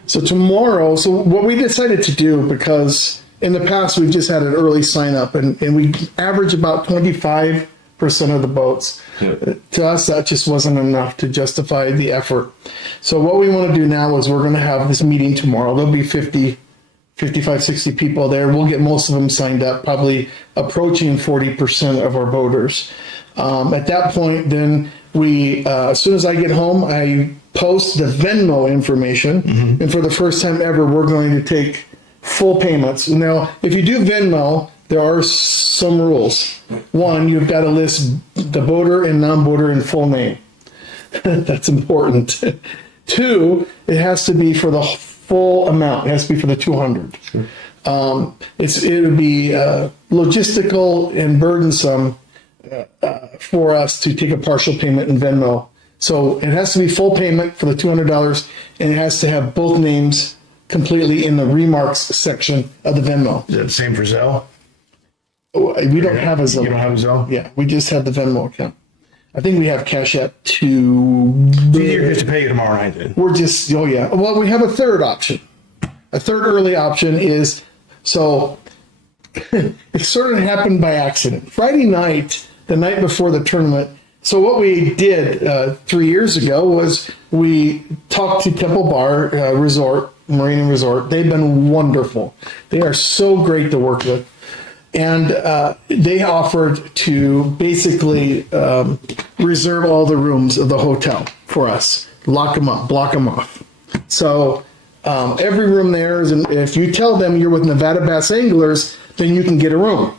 So tomorrow, what we decided to do, because in the past we've just had an early sign up, and we average about 25% of the boats. To us, that just wasn't enough to justify the effort. So what we want to do now is we're going to have this meeting tomorrow. There'll be 55, 60 people there. We'll get most of them signed up, probably approaching 40% of our boaters. At that point, then as soon as I get home, I post the Venmo information. And for the first time ever, we're going to take full payments. Now, if you do Venmo, there are some rules. One, you've got to list the boater and non-boater in full name. That's important. Two, it has to be for the full amount. It has to be for the 200. Sure. It would be logistical and burdensome for us to take a partial payment in Venmo. So it has to be full payment for the $200, and it has to have both names completely in the remarks section of the Venmo. Is that the same for Zelle? We don't have a Zelle. You don't have a Zelle? Yeah, we just have the Venmo account. I think we have Cash App to... You're just to pay you tomorrow night then? We're just, Well, we have a third option. A third early option is, it sort of happened by accident. Friday night, the night before the tournament, so what we did 3 years ago was we talked to Temple Bar Marine and Resort. They've been wonderful. They are so great to work with. And they offered to basically reserve all the rooms of the hotel for us, lock them up, block them off. So every room there is, if you tell them you're with Nevada Bass Anglers, then you can get a room.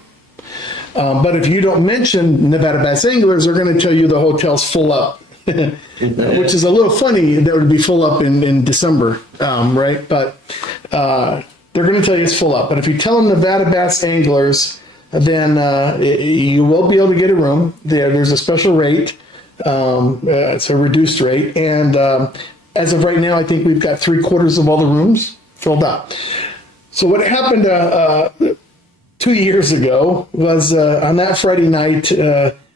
But if you don't mention Nevada Bass Anglers, they're going to tell you the hotel's full up, which is a little funny that would be full up in December, right? But they're going to tell you it's full up. But if you tell them Nevada Bass Anglers, then you will be able to get a room. There's a special rate. It's a reduced rate. And as of right now, I think we've got 3/4 of all the rooms filled up. So what happened 2 years ago was on that Friday night,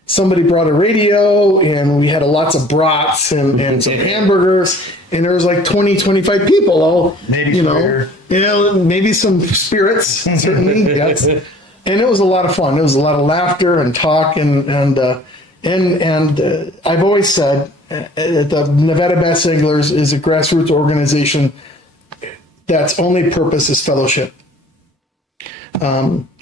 somebody brought a radio, and we had lots of brats and some hamburgers, and there was like 20, 25 people, all, maybe some spirits, certainly. Yes. And it was a lot of fun. It was a lot of laughter and talk, and I've always said the Nevada Bass Anglers is a grassroots organization that's only purpose is fellowship.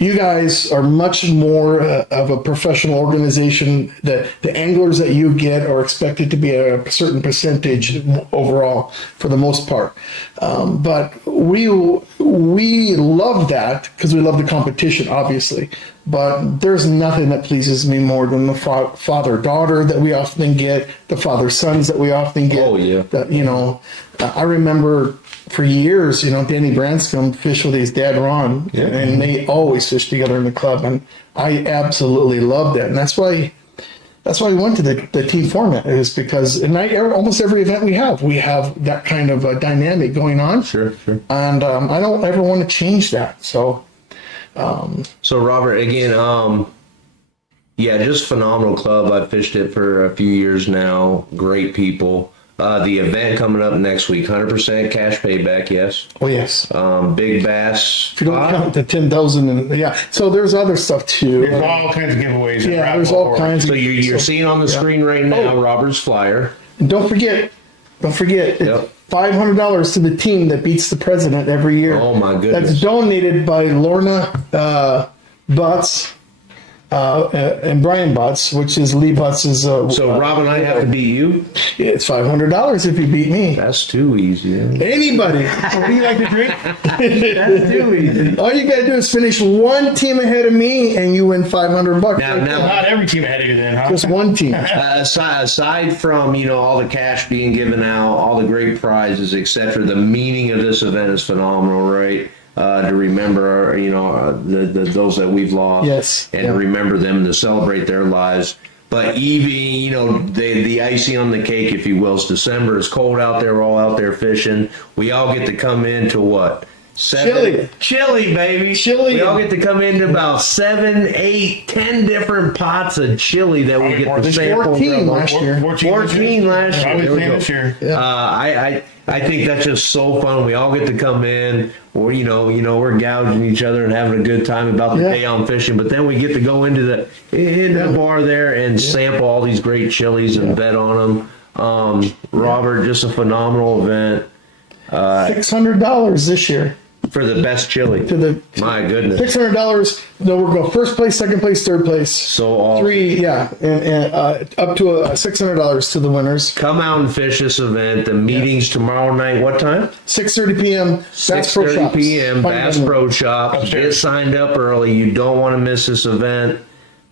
You guys are much more of a professional organization. That the anglers that you get are expected to be a certain percentage overall, for the most part. But we love that because we love the competition, obviously. But there's nothing that pleases me more than the father-daughter that we often get, the father-sons that we often get. Oh, yeah. I remember for years, Danny Branscombe fished with his dad, Ron, and they always fished together in the club. And I absolutely loved that. And that's why we went to the team format, is because almost every event we have that kind of a dynamic going on. Sure. And I don't ever want to change that. So Robert, again, just phenomenal club. I've fished it for a few years now. Great people. The event coming up next week, 100% cash payback, yes? Oh, yes. Big bass. If you don't count the 10,000 so there's other stuff too. There's all kinds of giveaways. Yeah, there's all kinds. So you're seeing on the screen right now Robert's flyer. And don't forget, Yep. $500 to the team that beats the president every year. Oh my goodness. That's donated by Lorna Butts and Bryan Butts, which is Lee Butts'. So Rob and I have to beat you? It's $500 if you beat me. That's too easy. Anybody. What do you like to drink? That's too easy. All you got to do is finish one team ahead of me, and you win $500. Now, not every team ahead of you then, huh? Just one team. Aside from, all the cash being given out, all the great prizes, etc., the meaning of this event is phenomenal, right? to remember, those that we've lost. Yes, And to remember them and to celebrate their lives. But even, the icing on the cake, if you will, is December. It's cold out there. We're all out there fishing. We all get to come into what? Chili, baby. Chili. We all get to come into about 7, 8, 10 different pots of chili that we get to sample. 14 last year. 14 last year. Probably There we 10 go. this year. I think that's just so fun. We all get to come in, or we're gouging each other and having a good time about the day on fishing. But then we get to go into the bar there and sample all these great chilies and bet on them. Robert, just a phenomenal event. $600 this year. For the best chili. My goodness. $600. No, we're going first place, second place, third place. So awesome. 3, and up to $600 to the winners. Come out and fish this event. The meeting's tomorrow night. What time? 6:30 p.m. Bass Pro 6:30 Shops. p.m. Bass Pro Shops. Get signed up early. You don't want to miss this event.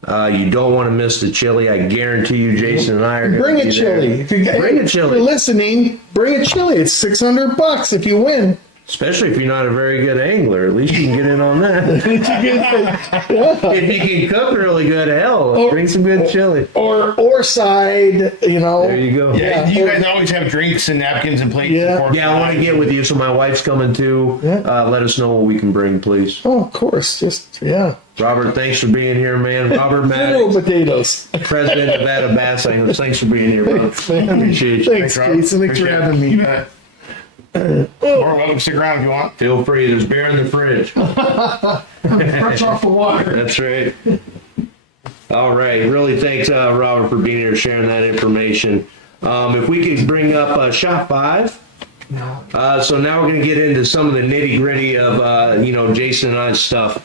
You don't want to miss the chili. I guarantee you, Jason and I are going to be there. Bring a chili. Bring a chili. If you're listening, bring a chili. It's $600 if you win. Especially if you're not a very good angler. At least you can get in on that. If you can cook really good, hell, bring some good chili. Or side, There you go. Yeah, you guys always have drinks and napkins and plates. Yeah. I want to get with you. So my wife's coming too. Let us know what we can bring, please. Oh, of course. Robert, thanks for being here, man. Robert Little Maddox, potatoes. President of Nevada Bass Anglers. Thanks for being here, bro. Thanks, man. Appreciate you. Thanks, Jason. Thanks for having me. You bet. More welcome to stick around if you want. Feel free. There's beer in the fridge. Fresh off the water. That's right. All right. Really thanks, Robert, for being here, sharing that information. If we could bring up shot 5. So now we're going to get into some of the nitty gritty of, Jason and I's stuff.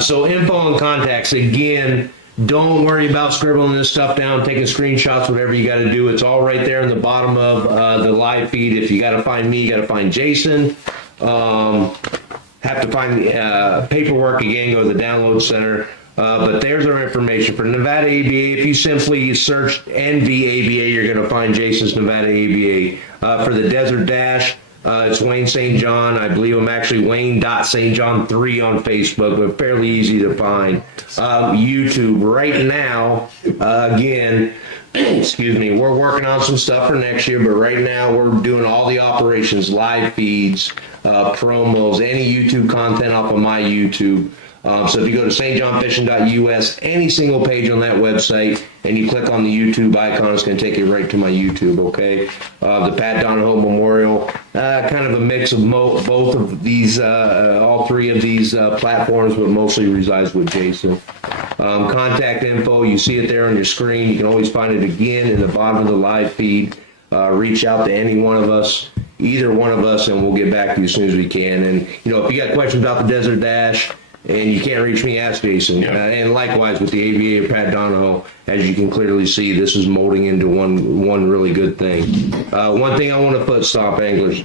So info and contacts. Again, don't worry about scribbling this stuff down, taking screenshots, whatever you got to do. It's all right there in the bottom of the live feed. If you got to find me, you got to find Jason. Have to find paperwork again, go to the download center. But there's our information. For Nevada ABA, if you simply search NVABA, you're going to find Jason's Nevada ABA. For the Desert Dash, it's Wayne St. John. I believe I'm actually Wayne.StJohn3 on Facebook, but fairly easy to find. YouTube right now, again, excuse me, we're working on some stuff for next year, but right now we're doing all the operations, live feeds, promos, any YouTube content off of my YouTube. So if you go to stjohnfishing.us, any single page on that website, and you click on the YouTube icon, it's going to take you right to my YouTube, okay? The Pat Donoho Memorial, kind of a mix of both of these, all 3 of these platforms, but mostly resides with Jason. Contact info, you see it there on your screen. You can always find it again in the bottom of the live feed. Reach out to any one of us, either one of us, and we'll get back to you as soon as we can. And, if you got questions about the Desert Dash, and you can't reach me, ask Jason. And likewise with the ABA or Pat Donoho, as you can clearly see, this is molding into one really good thing. One thing I want to put, stop anglers,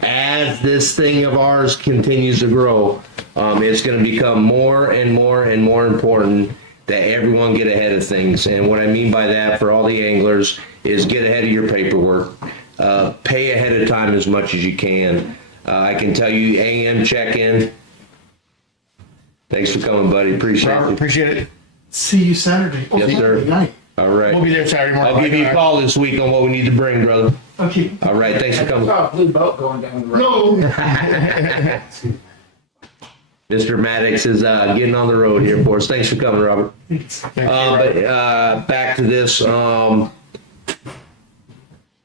as this thing of ours continues to grow, it's going to become more and more and more important that everyone get ahead of things. And what I mean by that for all the anglers is get ahead of your paperwork. Pay ahead of time as much as you can. I can tell you AM check-in. Thanks for coming, buddy. Appreciate it. Appreciate it. See you Saturday. Yes, sir. Night. All right. We'll be there Saturday morning. I'll give you a call this week on what we need to bring, brother. Okay. All right. Thanks for coming. saw a blue boat going down the road. No. Mr. Maddox is getting on the road here for us. Thanks for coming, Robert. But back to this.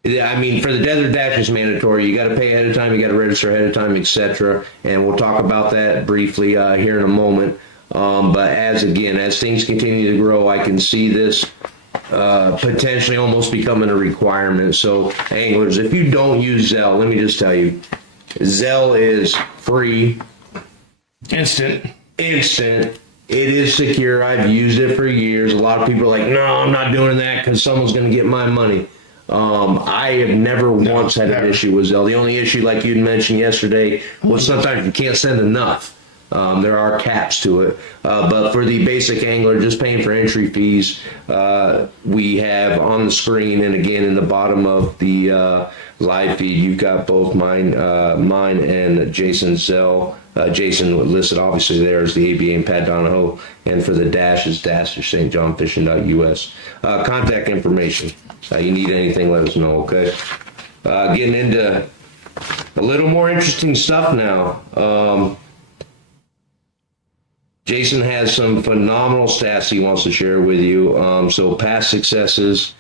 I mean, for the Desert Dash, it's mandatory. You got to pay ahead of time. You got to register ahead of time, etc. And we'll talk about that briefly here in a moment. But as things continue to grow, I can see this potentially almost becoming a requirement. So, anglers, if you don't use Zelle, let me just tell you, Zelle is free, Instant. It is secure. I've used it for years. A lot of people are like, no, I'm not doing that because someone's going to get my money. I have never once had an issue with Zelle. The only issue, like you mentioned yesterday, was sometimes you can't send enough. There are caps to it. But for the basic angler, just paying for entry fees, we have on the screen and again in the bottom of the live feed, you've got both mine and Jason's Zelle. Jason listed obviously there is the ABA and Pat Donoho, and for the dash is dash@stjohnfishing.us. Contact information. You need anything, let us know, okay? Getting into a little more interesting stuff now. Jason has some phenomenal stats he wants to share with you. So past successes,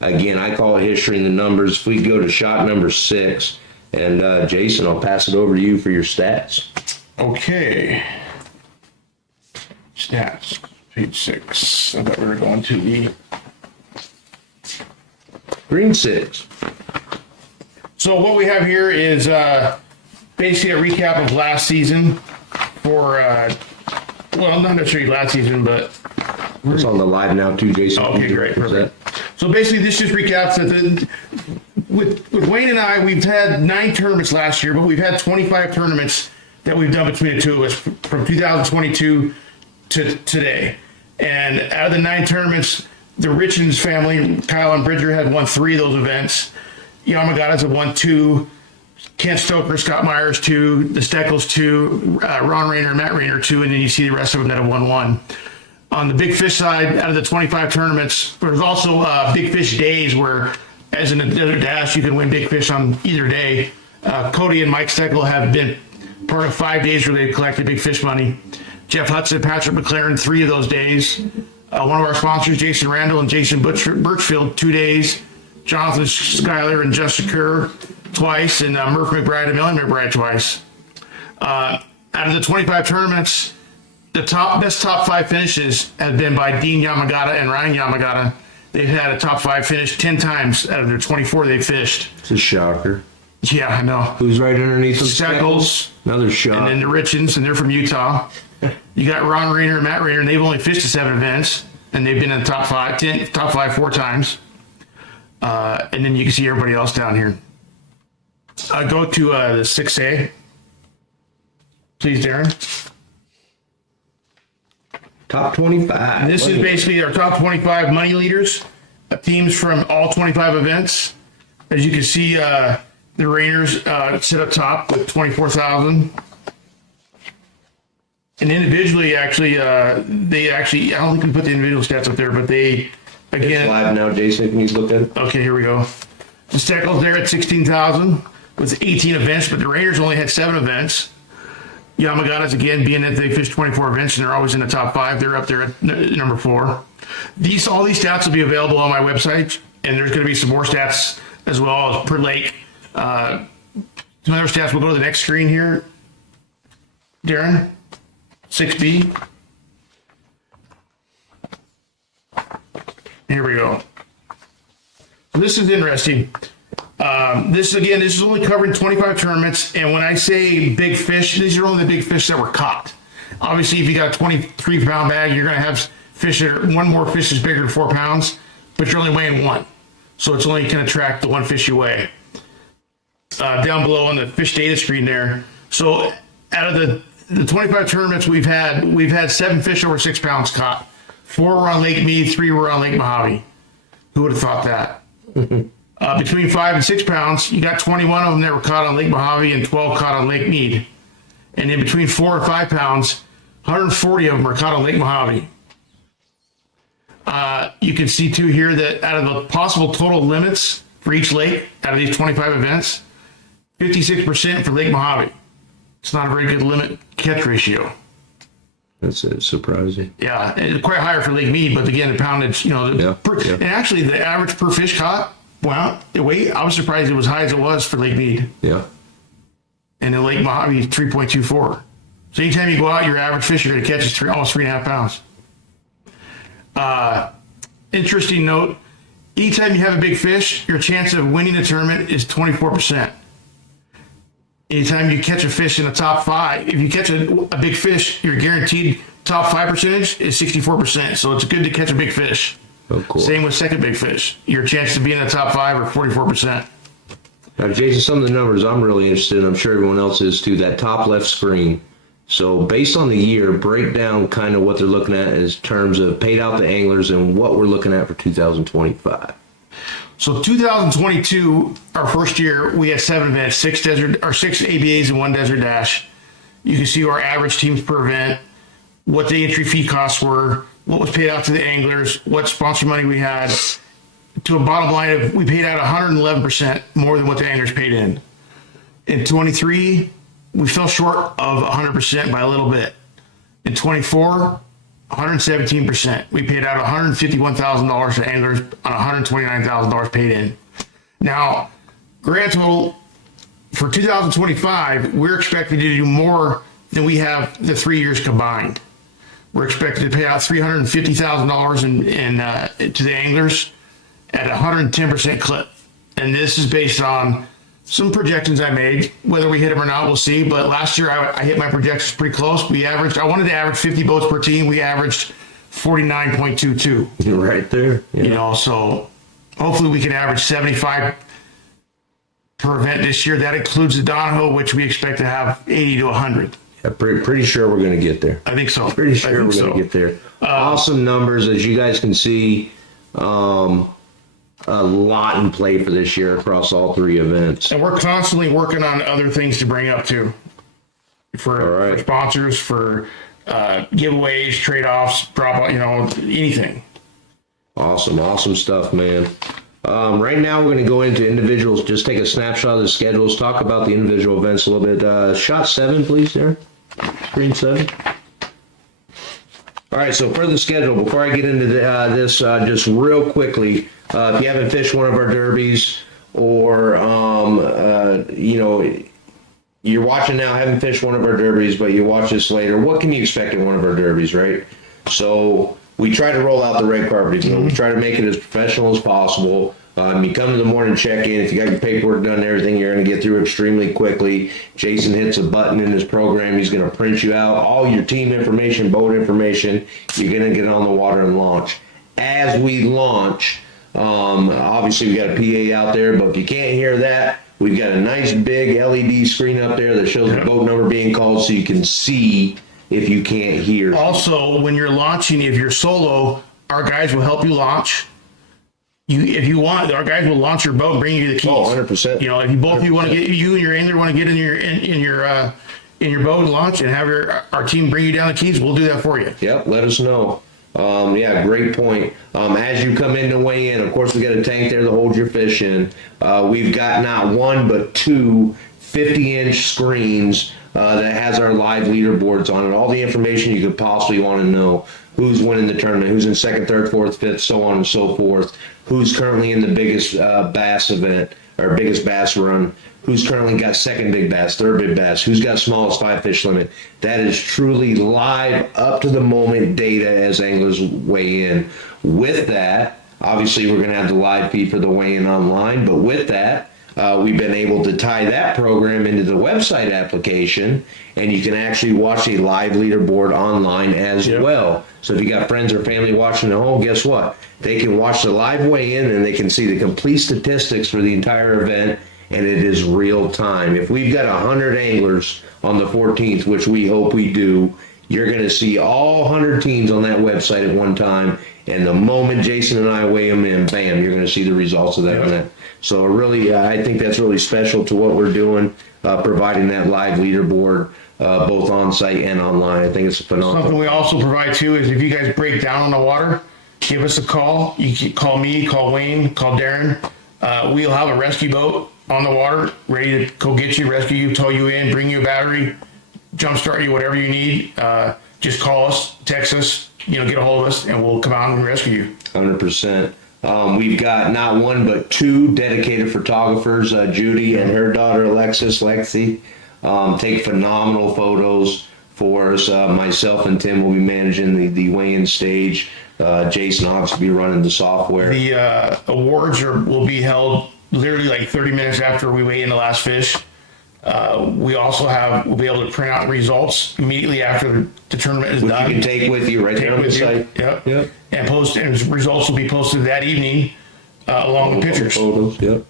again, I call it history in the numbers. If we go to shot number 6, and Jason, I'll pass it over to you for your stats. Okay. Stats, page 6. I thought we were going to the Green 6. So what we have here is basically a recap of last season for, well, not necessarily last season, but... It's on the live now too, Jason. Okay, great, perfect. So basically this just recaps that with Wayne and I, we've had 9 tournaments last year, but we've had 25 tournaments that we've done between the two of us from 2022 to today. And out of the 9 tournaments, the Richens family, Kyle and Bridger, had won 3 of those events. Yamagata's have won 2. Kent Stoker, Scott Myers 2. The Steckles 2. Ron Rayner, Matt Rayner 2. And then you see the rest of them that have won 1. On the big fish side, out of the 25 tournaments, there's also big fish days where, as in the Desert Dash, you can win big fish on either day. Cody and Mike Steckel have been part of 5 days where they've collected big fish money. Jeff Hudson, Patrick McLaren, 3 of those days. One of our sponsors, Jason Randall and Jason Birchfield, 2 days. Jonathan Schuyler and Justin Kerr twice, and Murph McBride and Melanie McBride twice. Out of the 25 tournaments, the best top 5 finishes have been by Dean Yamagata and Ryan Yamagata. They've had a top 5 finish 10 times out of their 24 they've fished. It's a shocker. Yeah, I know. Who's right underneath them? Steckles. Another shot. And then the Richens, and they're from Utah. You got Ron Rayner and Matt Rayner, and they've only fished 7 events, and they've been in the top 5 4 times. And then you can see everybody else down here. Go to the 6A. Please, Darren. Top 25. And this is basically our top 25 money leaders, teams from all 25 events. As you can see, the Rainers sit up top with 24,000. And individually, actually, I don't think we put the individual stats up there, but they, again. It's live now, Jason. Can you look at it? Okay, here we go. The Steckles there at 16,000 with 18 events, but the Raiders only had 7 events. Yamagata's, again, being that they fished 24 events and they're always in the top 5, they're up there at number 4. All these stats will be available on my website, and there's going to be some more stats as well as per lake. Some other stats. We'll go to the next screen here. Darren, 6B. Here we go. So this is interesting. This is only covering 25 tournaments, and when I say big fish, these are only the big fish that were caught. Obviously, if you got a 23-pound bag, you're going to have fish that are, one more fish is bigger than 4 pounds, but you're only weighing 1. So it's only going to track the 1 fish you weigh. Down below on the fish data screen there. So out of the 25 tournaments we've had 7 fish over 6 pounds caught. 4 were on Lake Mead, 3 were on Lake Mojave. Who would have thought that? Between 5 and 6 pounds, you got 21 of them that were caught on Lake Mojave and 12 caught on Lake Mead. And then between 4 and 5 pounds, 140 of them are caught on Lake Mojave. You can see too here that out of the possible total limits for each lake, out of these 25 events, 56% for Lake Mojave. It's not a very good limit catch ratio. That's surprising. Yeah, it's quite higher for Lake Mead, but again, the poundage, and actually the average per fish caught, wow, the weight, I was surprised it was high as it was for Lake Mead. Yeah. And in Lake Mojave, 3.24. So anytime you go out, your average fish you're going to catch is almost 3.5 pounds. Interesting note, anytime you have a big fish, your chance of winning the tournament is 24%. Anytime you catch a fish in the top 5, if you catch a big fish, your guaranteed top 5 percentage is 64%. So it's good to catch a big fish. Oh, cool. Same with second big fish. Your chance to be in the top 5 are 44%. Now, Jason, some of the numbers I'm really interested in, I'm sure everyone else is too, that top left screen. So based on the year, break down kind of what they're looking at in terms of paid out to anglers and what we're looking at for 2025. So 2022, our first year, we had 7 events, 6 ABAs and 1 Desert Dash. You can see our average teams per event, what the entry fee costs were, what was paid out to the anglers, what sponsor money we had, to a bottom line of we paid out 111% more than what the anglers paid in. In 23, we fell short of 100% by a little bit. In 24, 117%. We paid out $151,000 to anglers on $129,000 paid in. Now, grand total for 2025, we're expected to do more than we have the 3 years combined. We're expected to pay out $350,000 to the anglers at a 110% clip. And this is based on some projections I made. Whether we hit them or not, we'll see. But last year, I hit my projections pretty close. I wanted to average 50 boats per team. We averaged 49.22. You're right there. Yeah. You know, so hopefully we can average 75 per event this year. That includes the Donoho, which we expect to have 80 to 100. Yeah, pretty sure we're going to get there. I think so. Pretty sure we're going to get there. Awesome numbers, as you guys can see. A lot in play for this year across all 3 events. And we're constantly working on other things to bring up too. For sponsors, for giveaways, trade-offs, anything. Awesome stuff, man. Right now we're going to go into individuals, just take a snapshot of the schedules, talk about the individual events a little bit. Shot 7, please, there. Screen 7. All right, so for the schedule, before I get into this, just real quickly, if you haven't fished one of our derbies, or you're watching now, haven't fished one of our derbies, but you watch this later, what can you expect in one of our derbies, right? So we try to roll out the red carpet. We try to make it as professional as possible. You come to the morning check-in. If you got your paperwork done and everything, you're going to get through extremely quickly. Jason hits a button in his program. He's going to print you out all your team information, boat information. You're going to get on the water and launch. As we launch, obviously we got a PA out there, but if you can't hear that, we've got a nice big LED screen up there that shows the boat number being called so you can see if you can't hear. Also, when you're launching, if you're solo, our guys will help you launch. If you want, our guys will launch your boat and bring you the keys. Oh, 100%. You know, if you both you want to get, you and your angler want to get in your boat and launch and have our team bring you down the keys, we'll do that for you. Yep, let us know. Yeah, great point. As you come in to weigh in, of course, we got a tank there to hold your fish in. We've got not one, but 2 50-inch screens that has our live leaderboards on it. All the information you could possibly want to know. Who's winning the tournament, who's in 2nd, 3rd, 4th, 5th, so on and so forth. Who's currently in the biggest bass event, or biggest bass run. Who's currently got 2nd big bass, 3rd big bass. Who's got smallest 5-fish limit. That is truly live, up to the moment data as anglers weigh in. With that, obviously we're going to have the live feed for the weigh-in online, but with that, we've been able to tie that program into the website application, and you can actually watch a live leaderboard online as well. So if you got friends or family watching at home, guess what? They can watch the live weigh-in and they can see the complete statistics for the entire event, and it is real time. If we've got 100 anglers on the 14th, which we hope we do, you're going to see all 100 teams on that website at one time, and the moment Jason and I weigh them in, bam, you're going to see the results of that event. So really, I think that's really special to what we're doing, providing that live leaderboard, both on site and online. I think it's phenomenal. Something we also provide too is if you guys break down on the water, give us a call. You can call me, call Wayne, call Darren. We'll have a rescue boat on the water ready to go get you, rescue you, tow you in, bring you a battery, jumpstart you, whatever you need. Just call us, text us, get a hold of us, and we'll come out and rescue you. 100%. We've got not one but 2 dedicated photographers, Judy and her daughter Lexi, take phenomenal photos for us. Myself and Tim will be managing the weigh-in stage. Jason obviously be running the software. The awards will be held literally like 30 minutes after we weigh in the last fish. We'll be able to print out results immediately after the tournament is done. You can take with you right there on the site. Yep. And results will be posted that evening along with pictures. Photos. Yep.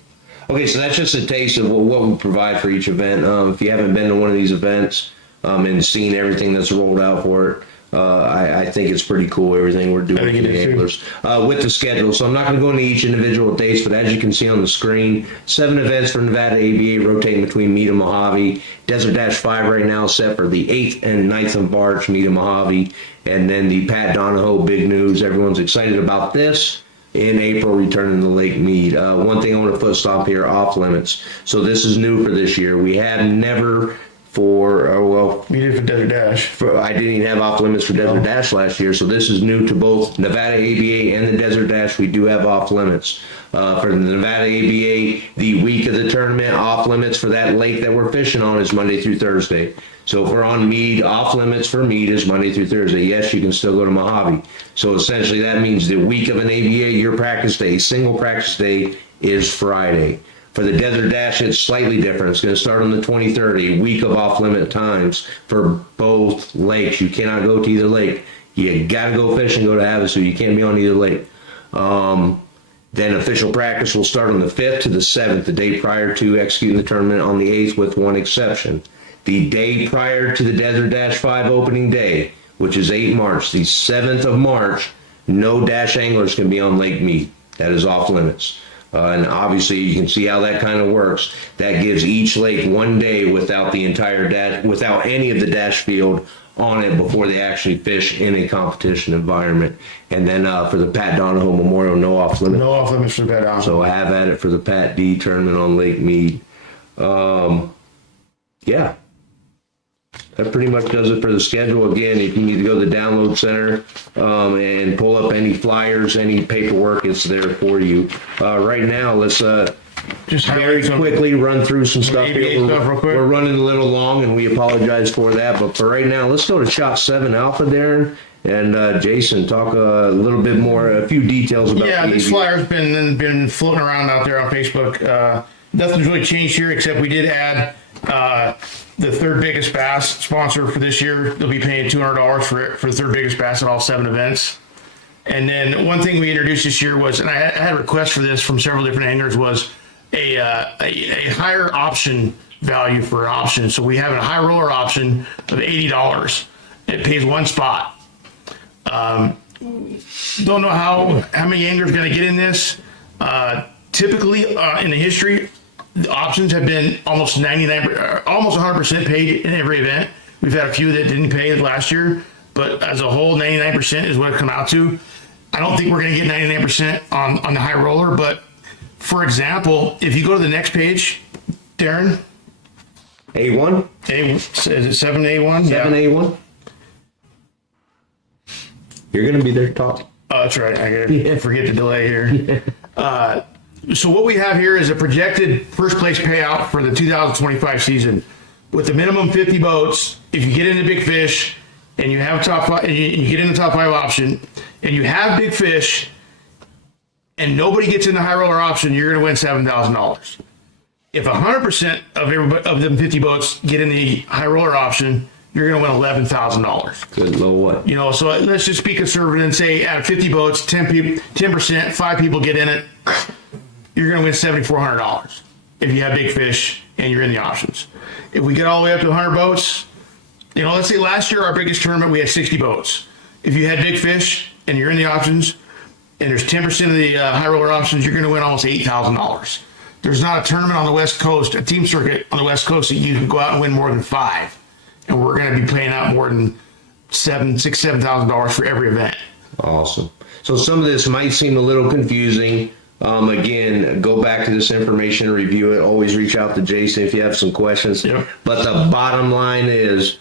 Okay, so that's just a taste of what we provide for each event. If you haven't been to one of these events and seen everything that's rolled out for it, I think it's pretty cool, everything we're doing for the anglers. With the schedule, so I'm not going to go into each individual dates, but as you can see on the screen, 7 events for Nevada ABA rotating between Meet and Mojave. Desert Dash 5 right now set for the 8th and 9th of March, Meet and Mojave. And then the Pat Donoho, big news. Everyone's excited about this. In April, returning to Lake Mead. One thing I want to foot stop here, off limits. So this is new for this year. We have never we did for Desert Dash. I didn't even have off limits for Desert Dash last year, so this is new to both Nevada ABA and the Desert Dash. We do have off limits. For the Nevada ABA, the week of the tournament, off limits for that lake that we're fishing on is Monday through Thursday. So if we're on Mead, off limits for Mead is Monday through Thursday. Yes, you can still go to Mojave. So essentially that means the week of an ABA, your practice day, single practice day is Friday. For the Desert Dash, it's slightly different. It's going to start on the 23rd, a week of off-limit times for both lakes. You cannot go to either lake. You got to go fish and go to Havasu. You can't be on either lake. Then official practice will start on the 5th to the 7th, the day prior to executing the tournament on the 8th, with one exception. The day prior to the Desert Dash 5 opening day, which is 8 March, the 7th of March, no dash anglers can be on Lake Mead. That is off limits. And obviously you can see how that kind of works. That gives each lake one day without the entire dash, without any of the dash field on it before they actually fish in a competition environment. And then for the Pat Donoho Memorial, no off limits. No off limits for Pat Donoho. So I have at it for the Pat D tournament on Lake Mead. Yeah. That pretty much does it for the schedule. Again, if you need to go to the download center and pull up any flyers, any paperwork, it's there for you. Right now, let's just very quickly run through some stuff here. We're running a little long, and we apologize for that. But for right now, let's go to Shot 7 Alpha, Darren. And Jason, talk a little bit more, a few details about this flyer's been floating around out there on Facebook. Nothing's really changed here, except we did add the third biggest bass sponsor for this year. They'll be paying $200 for the third biggest bass at all 7 events. And then one thing we introduced this year was, and I had a request for this from several different anglers, was a higher option value for an option. So we have a high roller option of $80. It pays one spot. Don't know how many anglers are going to get in this. Typically, in the history, the options have been almost 100% paid in every event. We've had a few that didn't pay last year, but as a whole, 99% is what it come out to. I don't think we're going to get 99% on the high roller, but for example, if you go to the next page, Darren. A1? Is it 7A1? 7A1? You're going to be there top. Oh, that's right. I gotta forget the delay here. So what we have here is a projected first place payout for the 2025 season. With the minimum 50 boats, if you get into big fish and you have top five, and you get in the top 5 option, and you have big fish, and nobody gets in the high roller option, you're going to win $7,000. If 100% of them 50 boats get in the high roller option, you're going to win $11,000. Good Lord. You know, so let's just be conservative and say out of 50 boats, 10%, 5 people get in it, you're going to win $7,400 if you have big fish and you're in the options. If we get all the way up to 100 boats, you know, let's say last year our biggest tournament, we had 60 boats. If you had big fish and you're in the options and there's 10% of the high roller options, you're going to win almost $8,000. There's not a tournament on the West Coast, a team circuit on the West Coast that you can go out and win more than 5. And we're going to be paying out more than $7,000 for every event. Awesome. So some of this might seem a little confusing. Again, go back to this information, review it. Always reach out to Jason if you have some questions. Yep. But the bottom line is,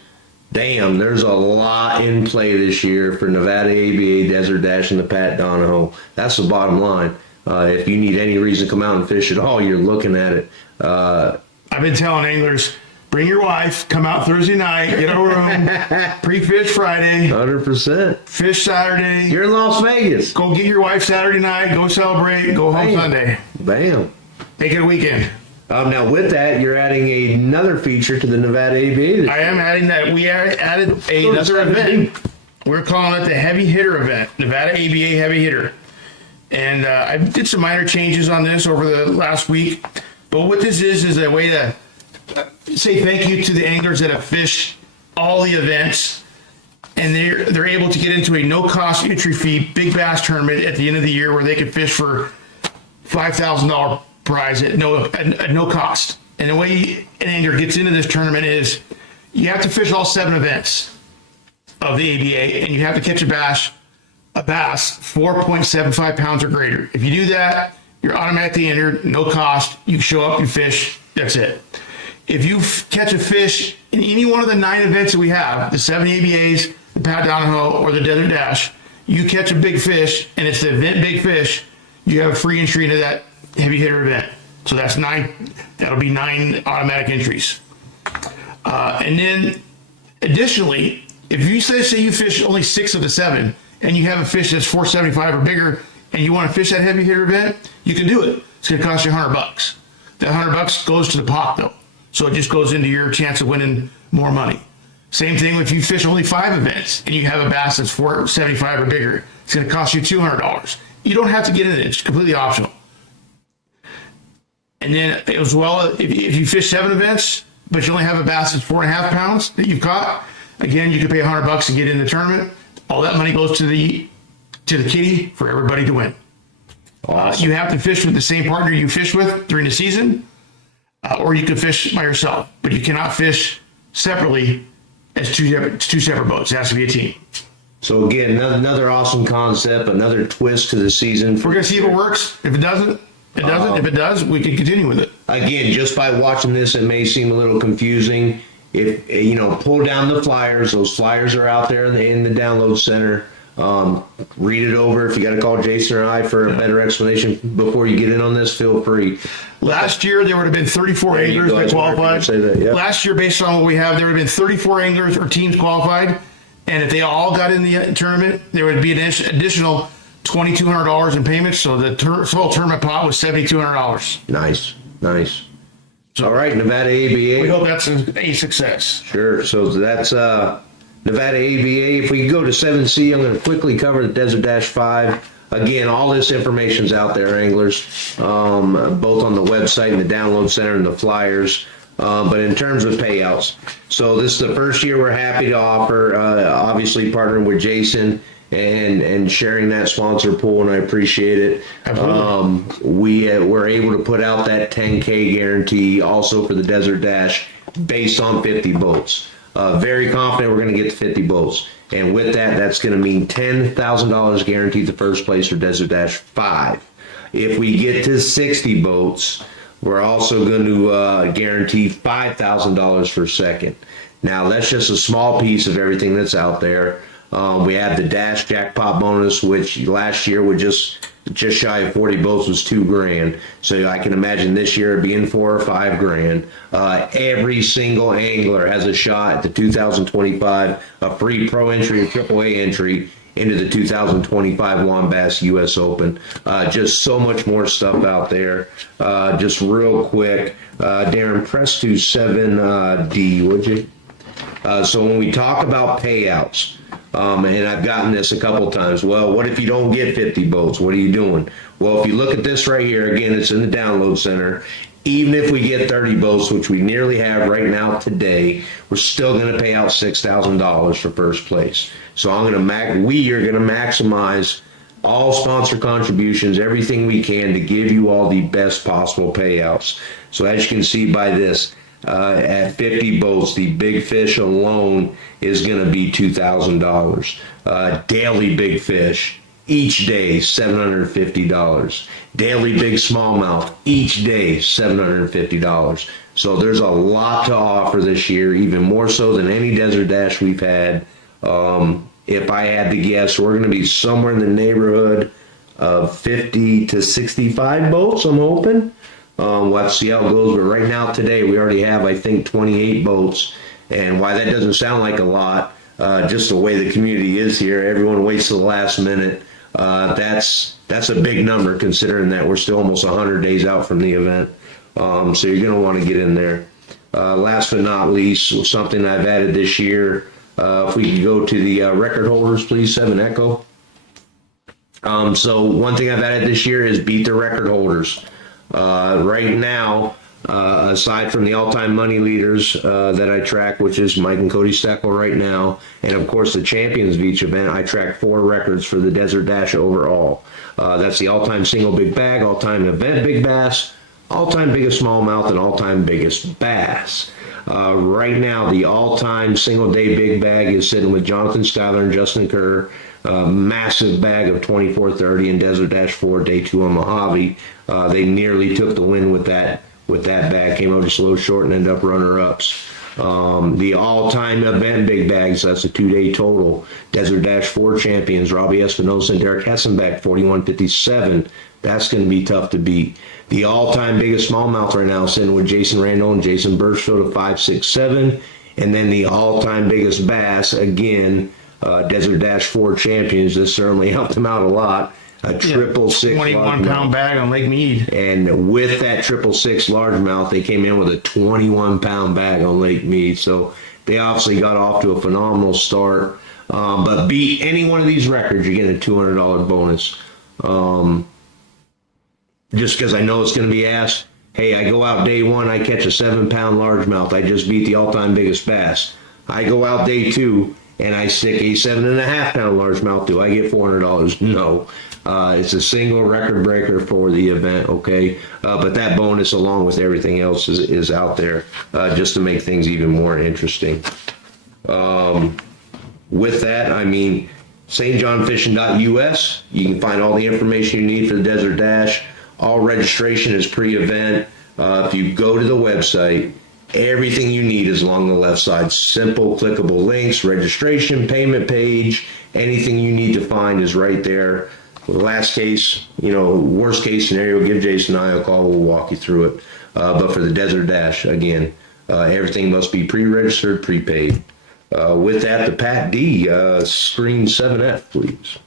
damn, there's a lot in play this year for Nevada ABA, Desert Dash, and the Pat Donoho. That's the bottom line. If you need any reason to come out and fish at all, you're looking at it. I've been telling anglers, bring your wife, come out Thursday night, get a room, pre-fish Friday. 100%. Fish Saturday. You're in Las Vegas. Go get your wife Saturday night, go celebrate, go home Sunday. Bam. Make it a weekend. Now with that, you're adding another feature to the Nevada ABA. I am adding that. We added another event. We're calling it the Heavy Hitter event, Nevada ABA Heavy Hitter. And I did some minor changes on this over the last week. But what this is a way to say thank you to the anglers that have fished all the events and they're able to get into a no-cost entry fee big bass tournament at the end of the year where they can fish for $5,000 prize at no cost. And the way an angler gets into this tournament is you have to fish all 7 events of the ABA, and you have to catch a bass 4.75 pounds or greater. If you do that, you're automatically entered, no cost. You show up, you fish, that's it. If you catch a fish in any one of the 9 events that we have, the 7 ABAs, the Pat Donoho, or the Desert Dash, you catch a big fish, and it's the event big fish, you have a free entry into that heavy hitter event. So that's 9, that'll be 9 automatic entries. And then additionally, if you say you fish only 6 of the 7, and you have a fish that's 475 or bigger, and you want to fish that heavy hitter event, you can do it. It's going to cost you $100. That $100 goes to the pot though. So it just goes into your chance of winning more money. Same thing if you fish only 5 events and you have a bass that's 475 or bigger, it's going to cost you $200. You don't have to get in it. It's completely optional. And then as well, if you fish 7 events, but you only have a bass that's 4.5 pounds that you've caught, again, you can pay $100 to get in the tournament. All that money goes to the kitty for everybody to win. Awesome. You have to fish with the same partner you fish with during the season, or you can fish by yourself, but you cannot fish separately as two separate boats. It has to be a team. So again, another awesome concept, another twist to the season. We're going to see if it works. If it doesn't, it doesn't. If it does, we can continue with it. Again, just by watching this, it may seem a little confusing. If pull down the flyers. Those flyers are out there in the download center. Read it over. If you got to call Jason or I for a better explanation before you get in on this, feel free. Last year, there would have been 34 anglers that qualified. Say that, yeah. Last year, based on what we have, there would have been 34 anglers or teams qualified. And if they all got in the tournament, there would be an additional $2,200 in payments. So the total tournament pot was $7,200. Nice. All right, Nevada ABA. We hope that's a success. Sure. So that's Nevada ABA. If we go to 7C, I'm going to quickly cover the Desert Dash 5. Again, all this information's out there, anglers, both on the website and the download center and the flyers. But in terms of payouts, so this is the first year we're happy to offer, obviously partnering with Jason and sharing that sponsor pool, and I appreciate it. We were able to put out that 10K guarantee also for the Desert Dash based on 50 boats. Very confident we're going to get to 50 boats. And with that, that's going to mean $10,000 guaranteed to first place for Desert Dash 5. If we get to 60 boats, we're also going to guarantee $5,000 for second. Now, that's just a small piece of everything that's out there. We have the Dash Jackpot bonus, which last year was just shy of 40 boats was $2,000. So I can imagine this year being $4,000 or $5,000. Every single angler has a shot at the 2025, a free pro entry or AAA entry into the 2025 Wombass US Open. Just so much more stuff out there. Just real quick, Darren, press to 7D, would you? So when we talk about payouts, and I've gotten this a couple times, well, what if you don't get 50 boats? What are you doing? Well, if you look at this right here, again, it's in the download center. Even if we get 30 boats, which we nearly have right now today, we're still going to pay out $6,000 for first place. So we are going to maximize all sponsor contributions, everything we can to give you all the best possible payouts. So as you can see by this, at 50 boats, the big fish alone is going to be $2,000. Daily big fish, each day, $750. Daily big smallmouth, each day, $750. So there's a lot to offer this year, even more so than any Desert Dash we've had. If I had to guess, we're going to be somewhere in the neighborhood of 50 to 65 boats, I'm hoping. We'll have to see how it goes, but right now today we already have, I think, 28 boats. And why that doesn't sound like a lot, just the way the community is here, everyone waits to the last minute. That's a big number considering that we're still almost 100 days out from the event. So you're going to want to get in there. Last but not least, something I've added this year, if we could go to the record holders, please, 7 Echo. So one thing I've added this year is beat the record holders. Right now, aside from the all-time money leaders that I track, which is Mike and Cody Steckel right now, and of course the champions of each event, I track 4 records for the Desert Dash overall. That's the all-time single big bag, all-time event big bass, all-time biggest smallmouth, and all-time biggest bass. Right now, the all-time single-day big bag is sitting with Jonathan Schuyler and Justin Kerr. Massive bag of 2430 in Desert Dash 4, day 2 on Mojave. They nearly took the win with that bag. Came out just a little short and ended up runner-ups. The all-time event big bags, that's a 2-day total. Desert Dash 4 champions, Robbie Espinosa and Derek Hessenbeck, 4157. That's going to be tough to beat. The all-time biggest smallmouth right now sitting with Jason Randall and Jason Birchfield at 567. And then the all-time biggest bass, again, Desert Dash 4 champions. This certainly helped them out a lot. A 666 21-pound bag on Lake Mead. And with that 666 largemouth, they came in with a 21-pound bag on Lake Mead. So they obviously got off to a phenomenal start. But beat any one of these records, you get a $200 bonus. Just because I know it's going to be asked, hey, I go out day 1, I catch a 7-pound largemouth. I just beat the all-time biggest bass. I go out day 2, and I stick a 7.5-pound largemouth. Do I get $400? No. It's a single record breaker for the event, okay? But that bonus, along with everything else, is out there just to make things even more interesting. With that, I mean, stjohnfishing.us. You can find all the information you need for the Desert Dash. All registration is pre-event. If you go to the website, everything you need is along the left side. Simple, clickable links, registration, payment page, anything you need to find is right there. Last case, worst case scenario, give Jason and I a call. We'll walk you through it. But for the Desert Dash, again, everything must be pre-registered, prepaid. With that, the Pat D, screen 7F, please.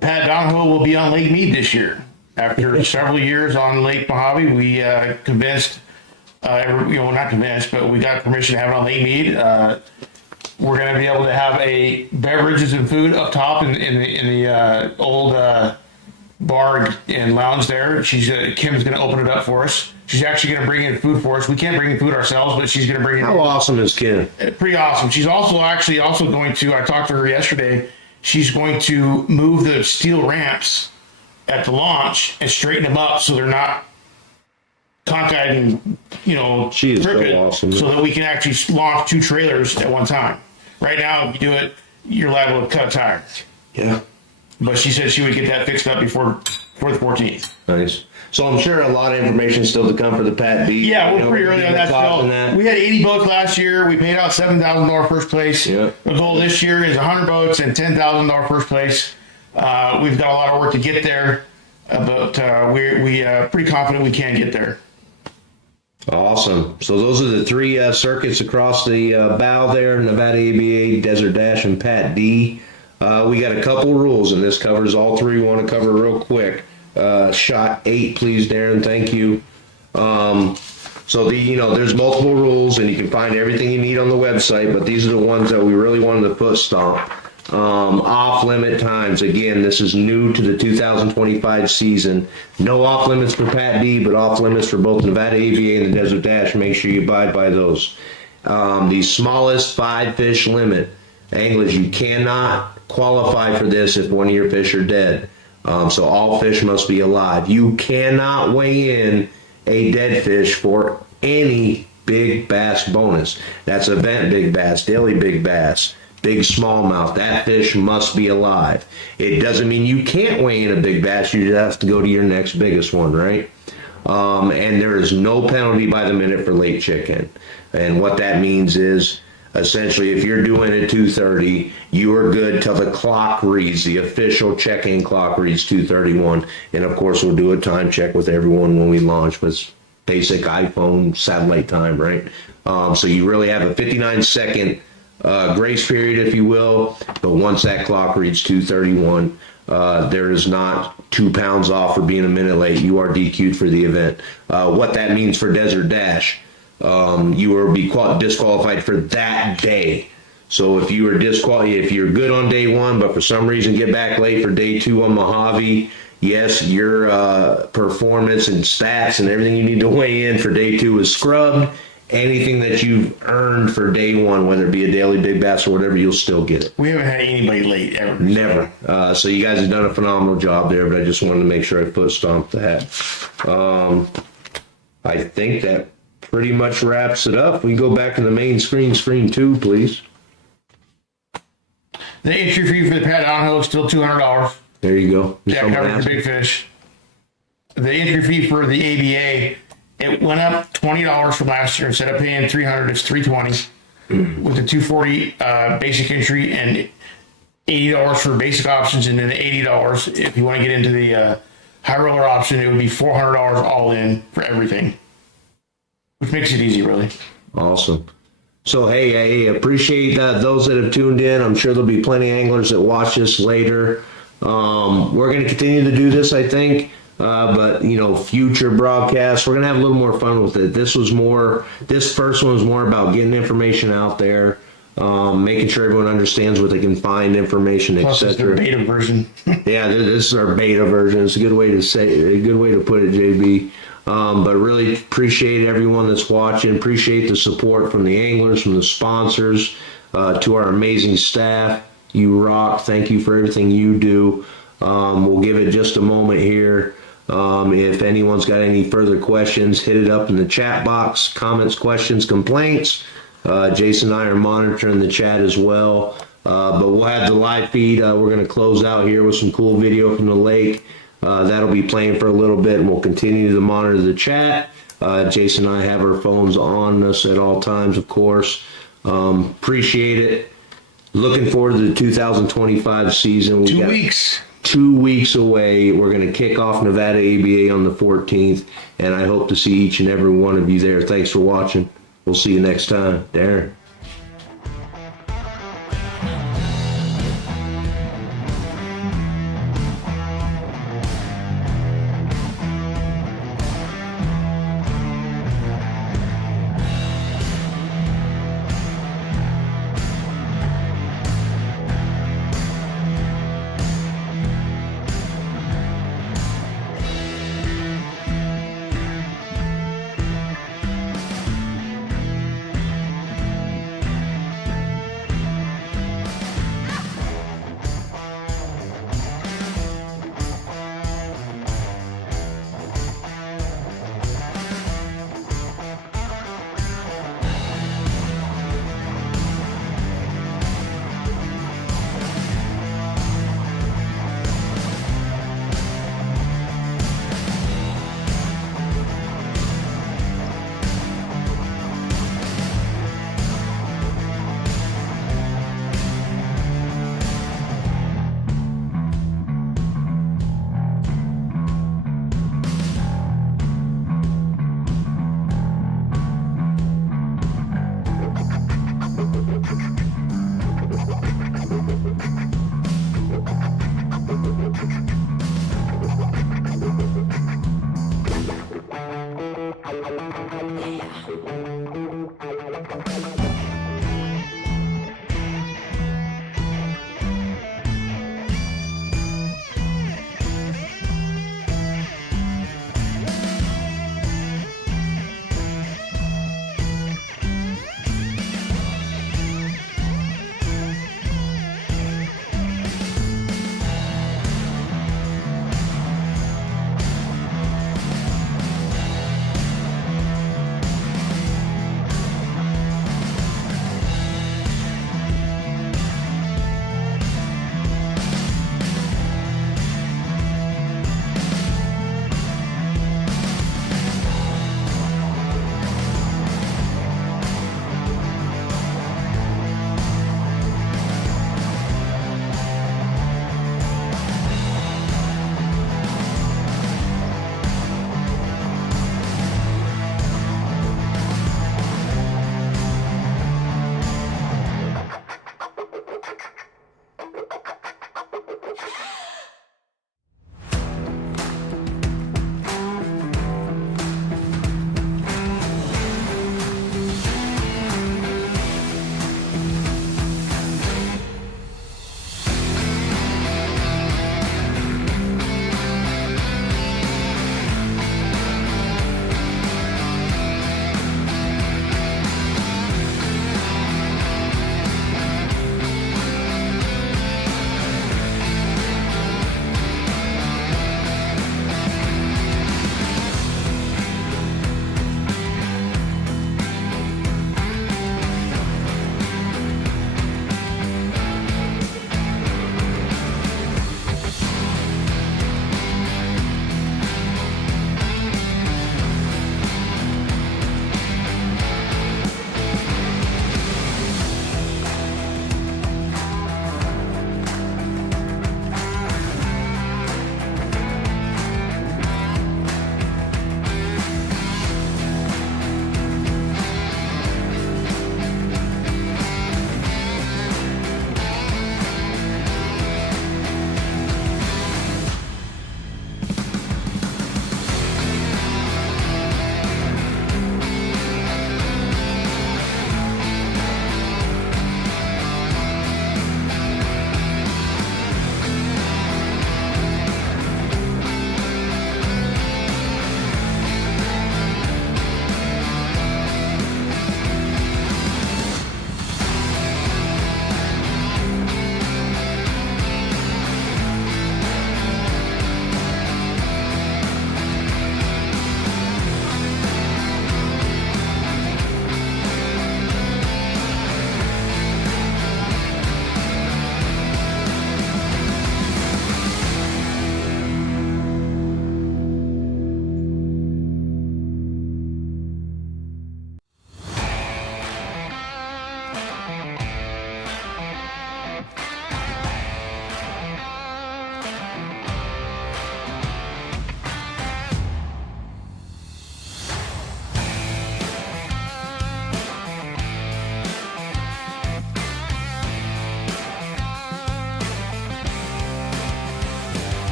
Pat Donoho will be on Lake Mead this year. After several years on Lake Mojave, we convinced, not convinced, but we got permission to have it on Lake Mead. We're going to be able to have a beverages and food up top in the old bar and lounge there. Kim's going to open it up for us. She's actually going to bring in food for us. We can't bring in food ourselves, but she's going to bring in. How awesome is Kim? Pretty awesome. She's also going to, I talked to her yesterday, she's going to move the steel ramps at the launch and straighten them up so they're not cockeyed and, she is crooked, so awesome. so that we can actually launch 2 trailers at one time. Right now, if you do it, you're liable to cut a tire. Yeah. But she said she would get that fixed up before the 14th. Nice. So I'm sure a lot of information still to come for the Pat B. Yeah, we're pretty early on that still. We had 80 boats last year. We paid out $7,000 first place. Yep. The goal this year is 100 boats and $10,000 first place. We've got a lot of work to get there, but we're pretty confident we can get there. Awesome. So those are the 3 circuits across the bow there, Nevada ABA, Desert Dash, and Pat D. We got a couple rules, and this covers all 3 we want to cover real quick. Shot 8, please, Darren. Thank you. So there's multiple rules, and you can find everything you need on the website, but these are the ones that we really wanted to foot stomp. Off-limit times. Again, this is new to the 2025 season. No off-limits for Pat D, but off-limits for both Nevada ABA and the Desert Dash. Make sure you abide by those. The smallest 5 fish limit. Anglers, you cannot qualify for this if one of your fish are dead. So all fish must be alive. You cannot weigh in a dead fish for any big bass bonus. That's event big bass, daily big bass, big smallmouth. That fish must be alive. It doesn't mean you can't weigh in a big bass. You just have to go to your next biggest one, right? And there is no penalty by the minute for late chicken. And what that means is, essentially, if you're doing it 2:30, you are good till the clock reads. The official check-in clock reads 2:31. And of course, we'll do a time check with everyone when we launch with basic iPhone satellite time, right? So you really have a 59-second grace period, if you will. But once that clock reads 2:31, there is not 2 pounds off for being a minute late. You are DQ'd for the event. What that means for Desert Dash, you will be disqualified for that day. So if you were if you're good on day 1, but for some reason get back late for day 2 on Mojave, yes, your performance and stats and everything you need to weigh in for day 2 is scrubbed. Anything that you've earned for day 1, whether it be a daily big bass or whatever, you'll still get it. We haven't had anybody late ever. Never. So you guys have done a phenomenal job there, but I just wanted to make sure I foot stomped that. I think that pretty much wraps it up. We can go back to the main screen 2, please. The entry fee for the Pat Donoho is still $200. There you go. That covers the big fish. The entry fee for the ABA, it went up $20 from last year. Instead of paying $300, it's $320 with the $240 basic entry and $80 for basic options, and then the $80 if you want to get into the high roller option. It would be $400 all in for everything, which makes it easy, really. Awesome. So, hey, I appreciate those that have tuned in. I'm sure there'll be plenty of anglers that watch this later. We're going to continue to do this, I think. But, future broadcasts, we're going to have a little more fun with it. This first one was more about getting information out there, making sure everyone understands what they can find, information, etc. It's the beta version. Yeah, this is our beta version. It's a good way to put it, JB. But really appreciate everyone that's watching. Appreciate the support from the anglers, from the sponsors, to our amazing staff. You rock. Thank you for everything you do. We'll give it just a moment here. If anyone's got any further questions, hit it up in the chat box. Comments, questions, complaints. Jason and I are monitoring the chat as well. But we'll have the live feed. We're going to close out here with some cool video from the lake. That'll be playing for a little bit, and we'll continue to monitor the chat. Jason and I have our phones on us at all times, of course. Appreciate it. Looking forward to the 2025 season. 2 weeks. 2 weeks away. We're going to kick off Nevada ABA on the 14th, and I hope to see each and every one of you there. Thanks for watching. We'll see you next time. Darren.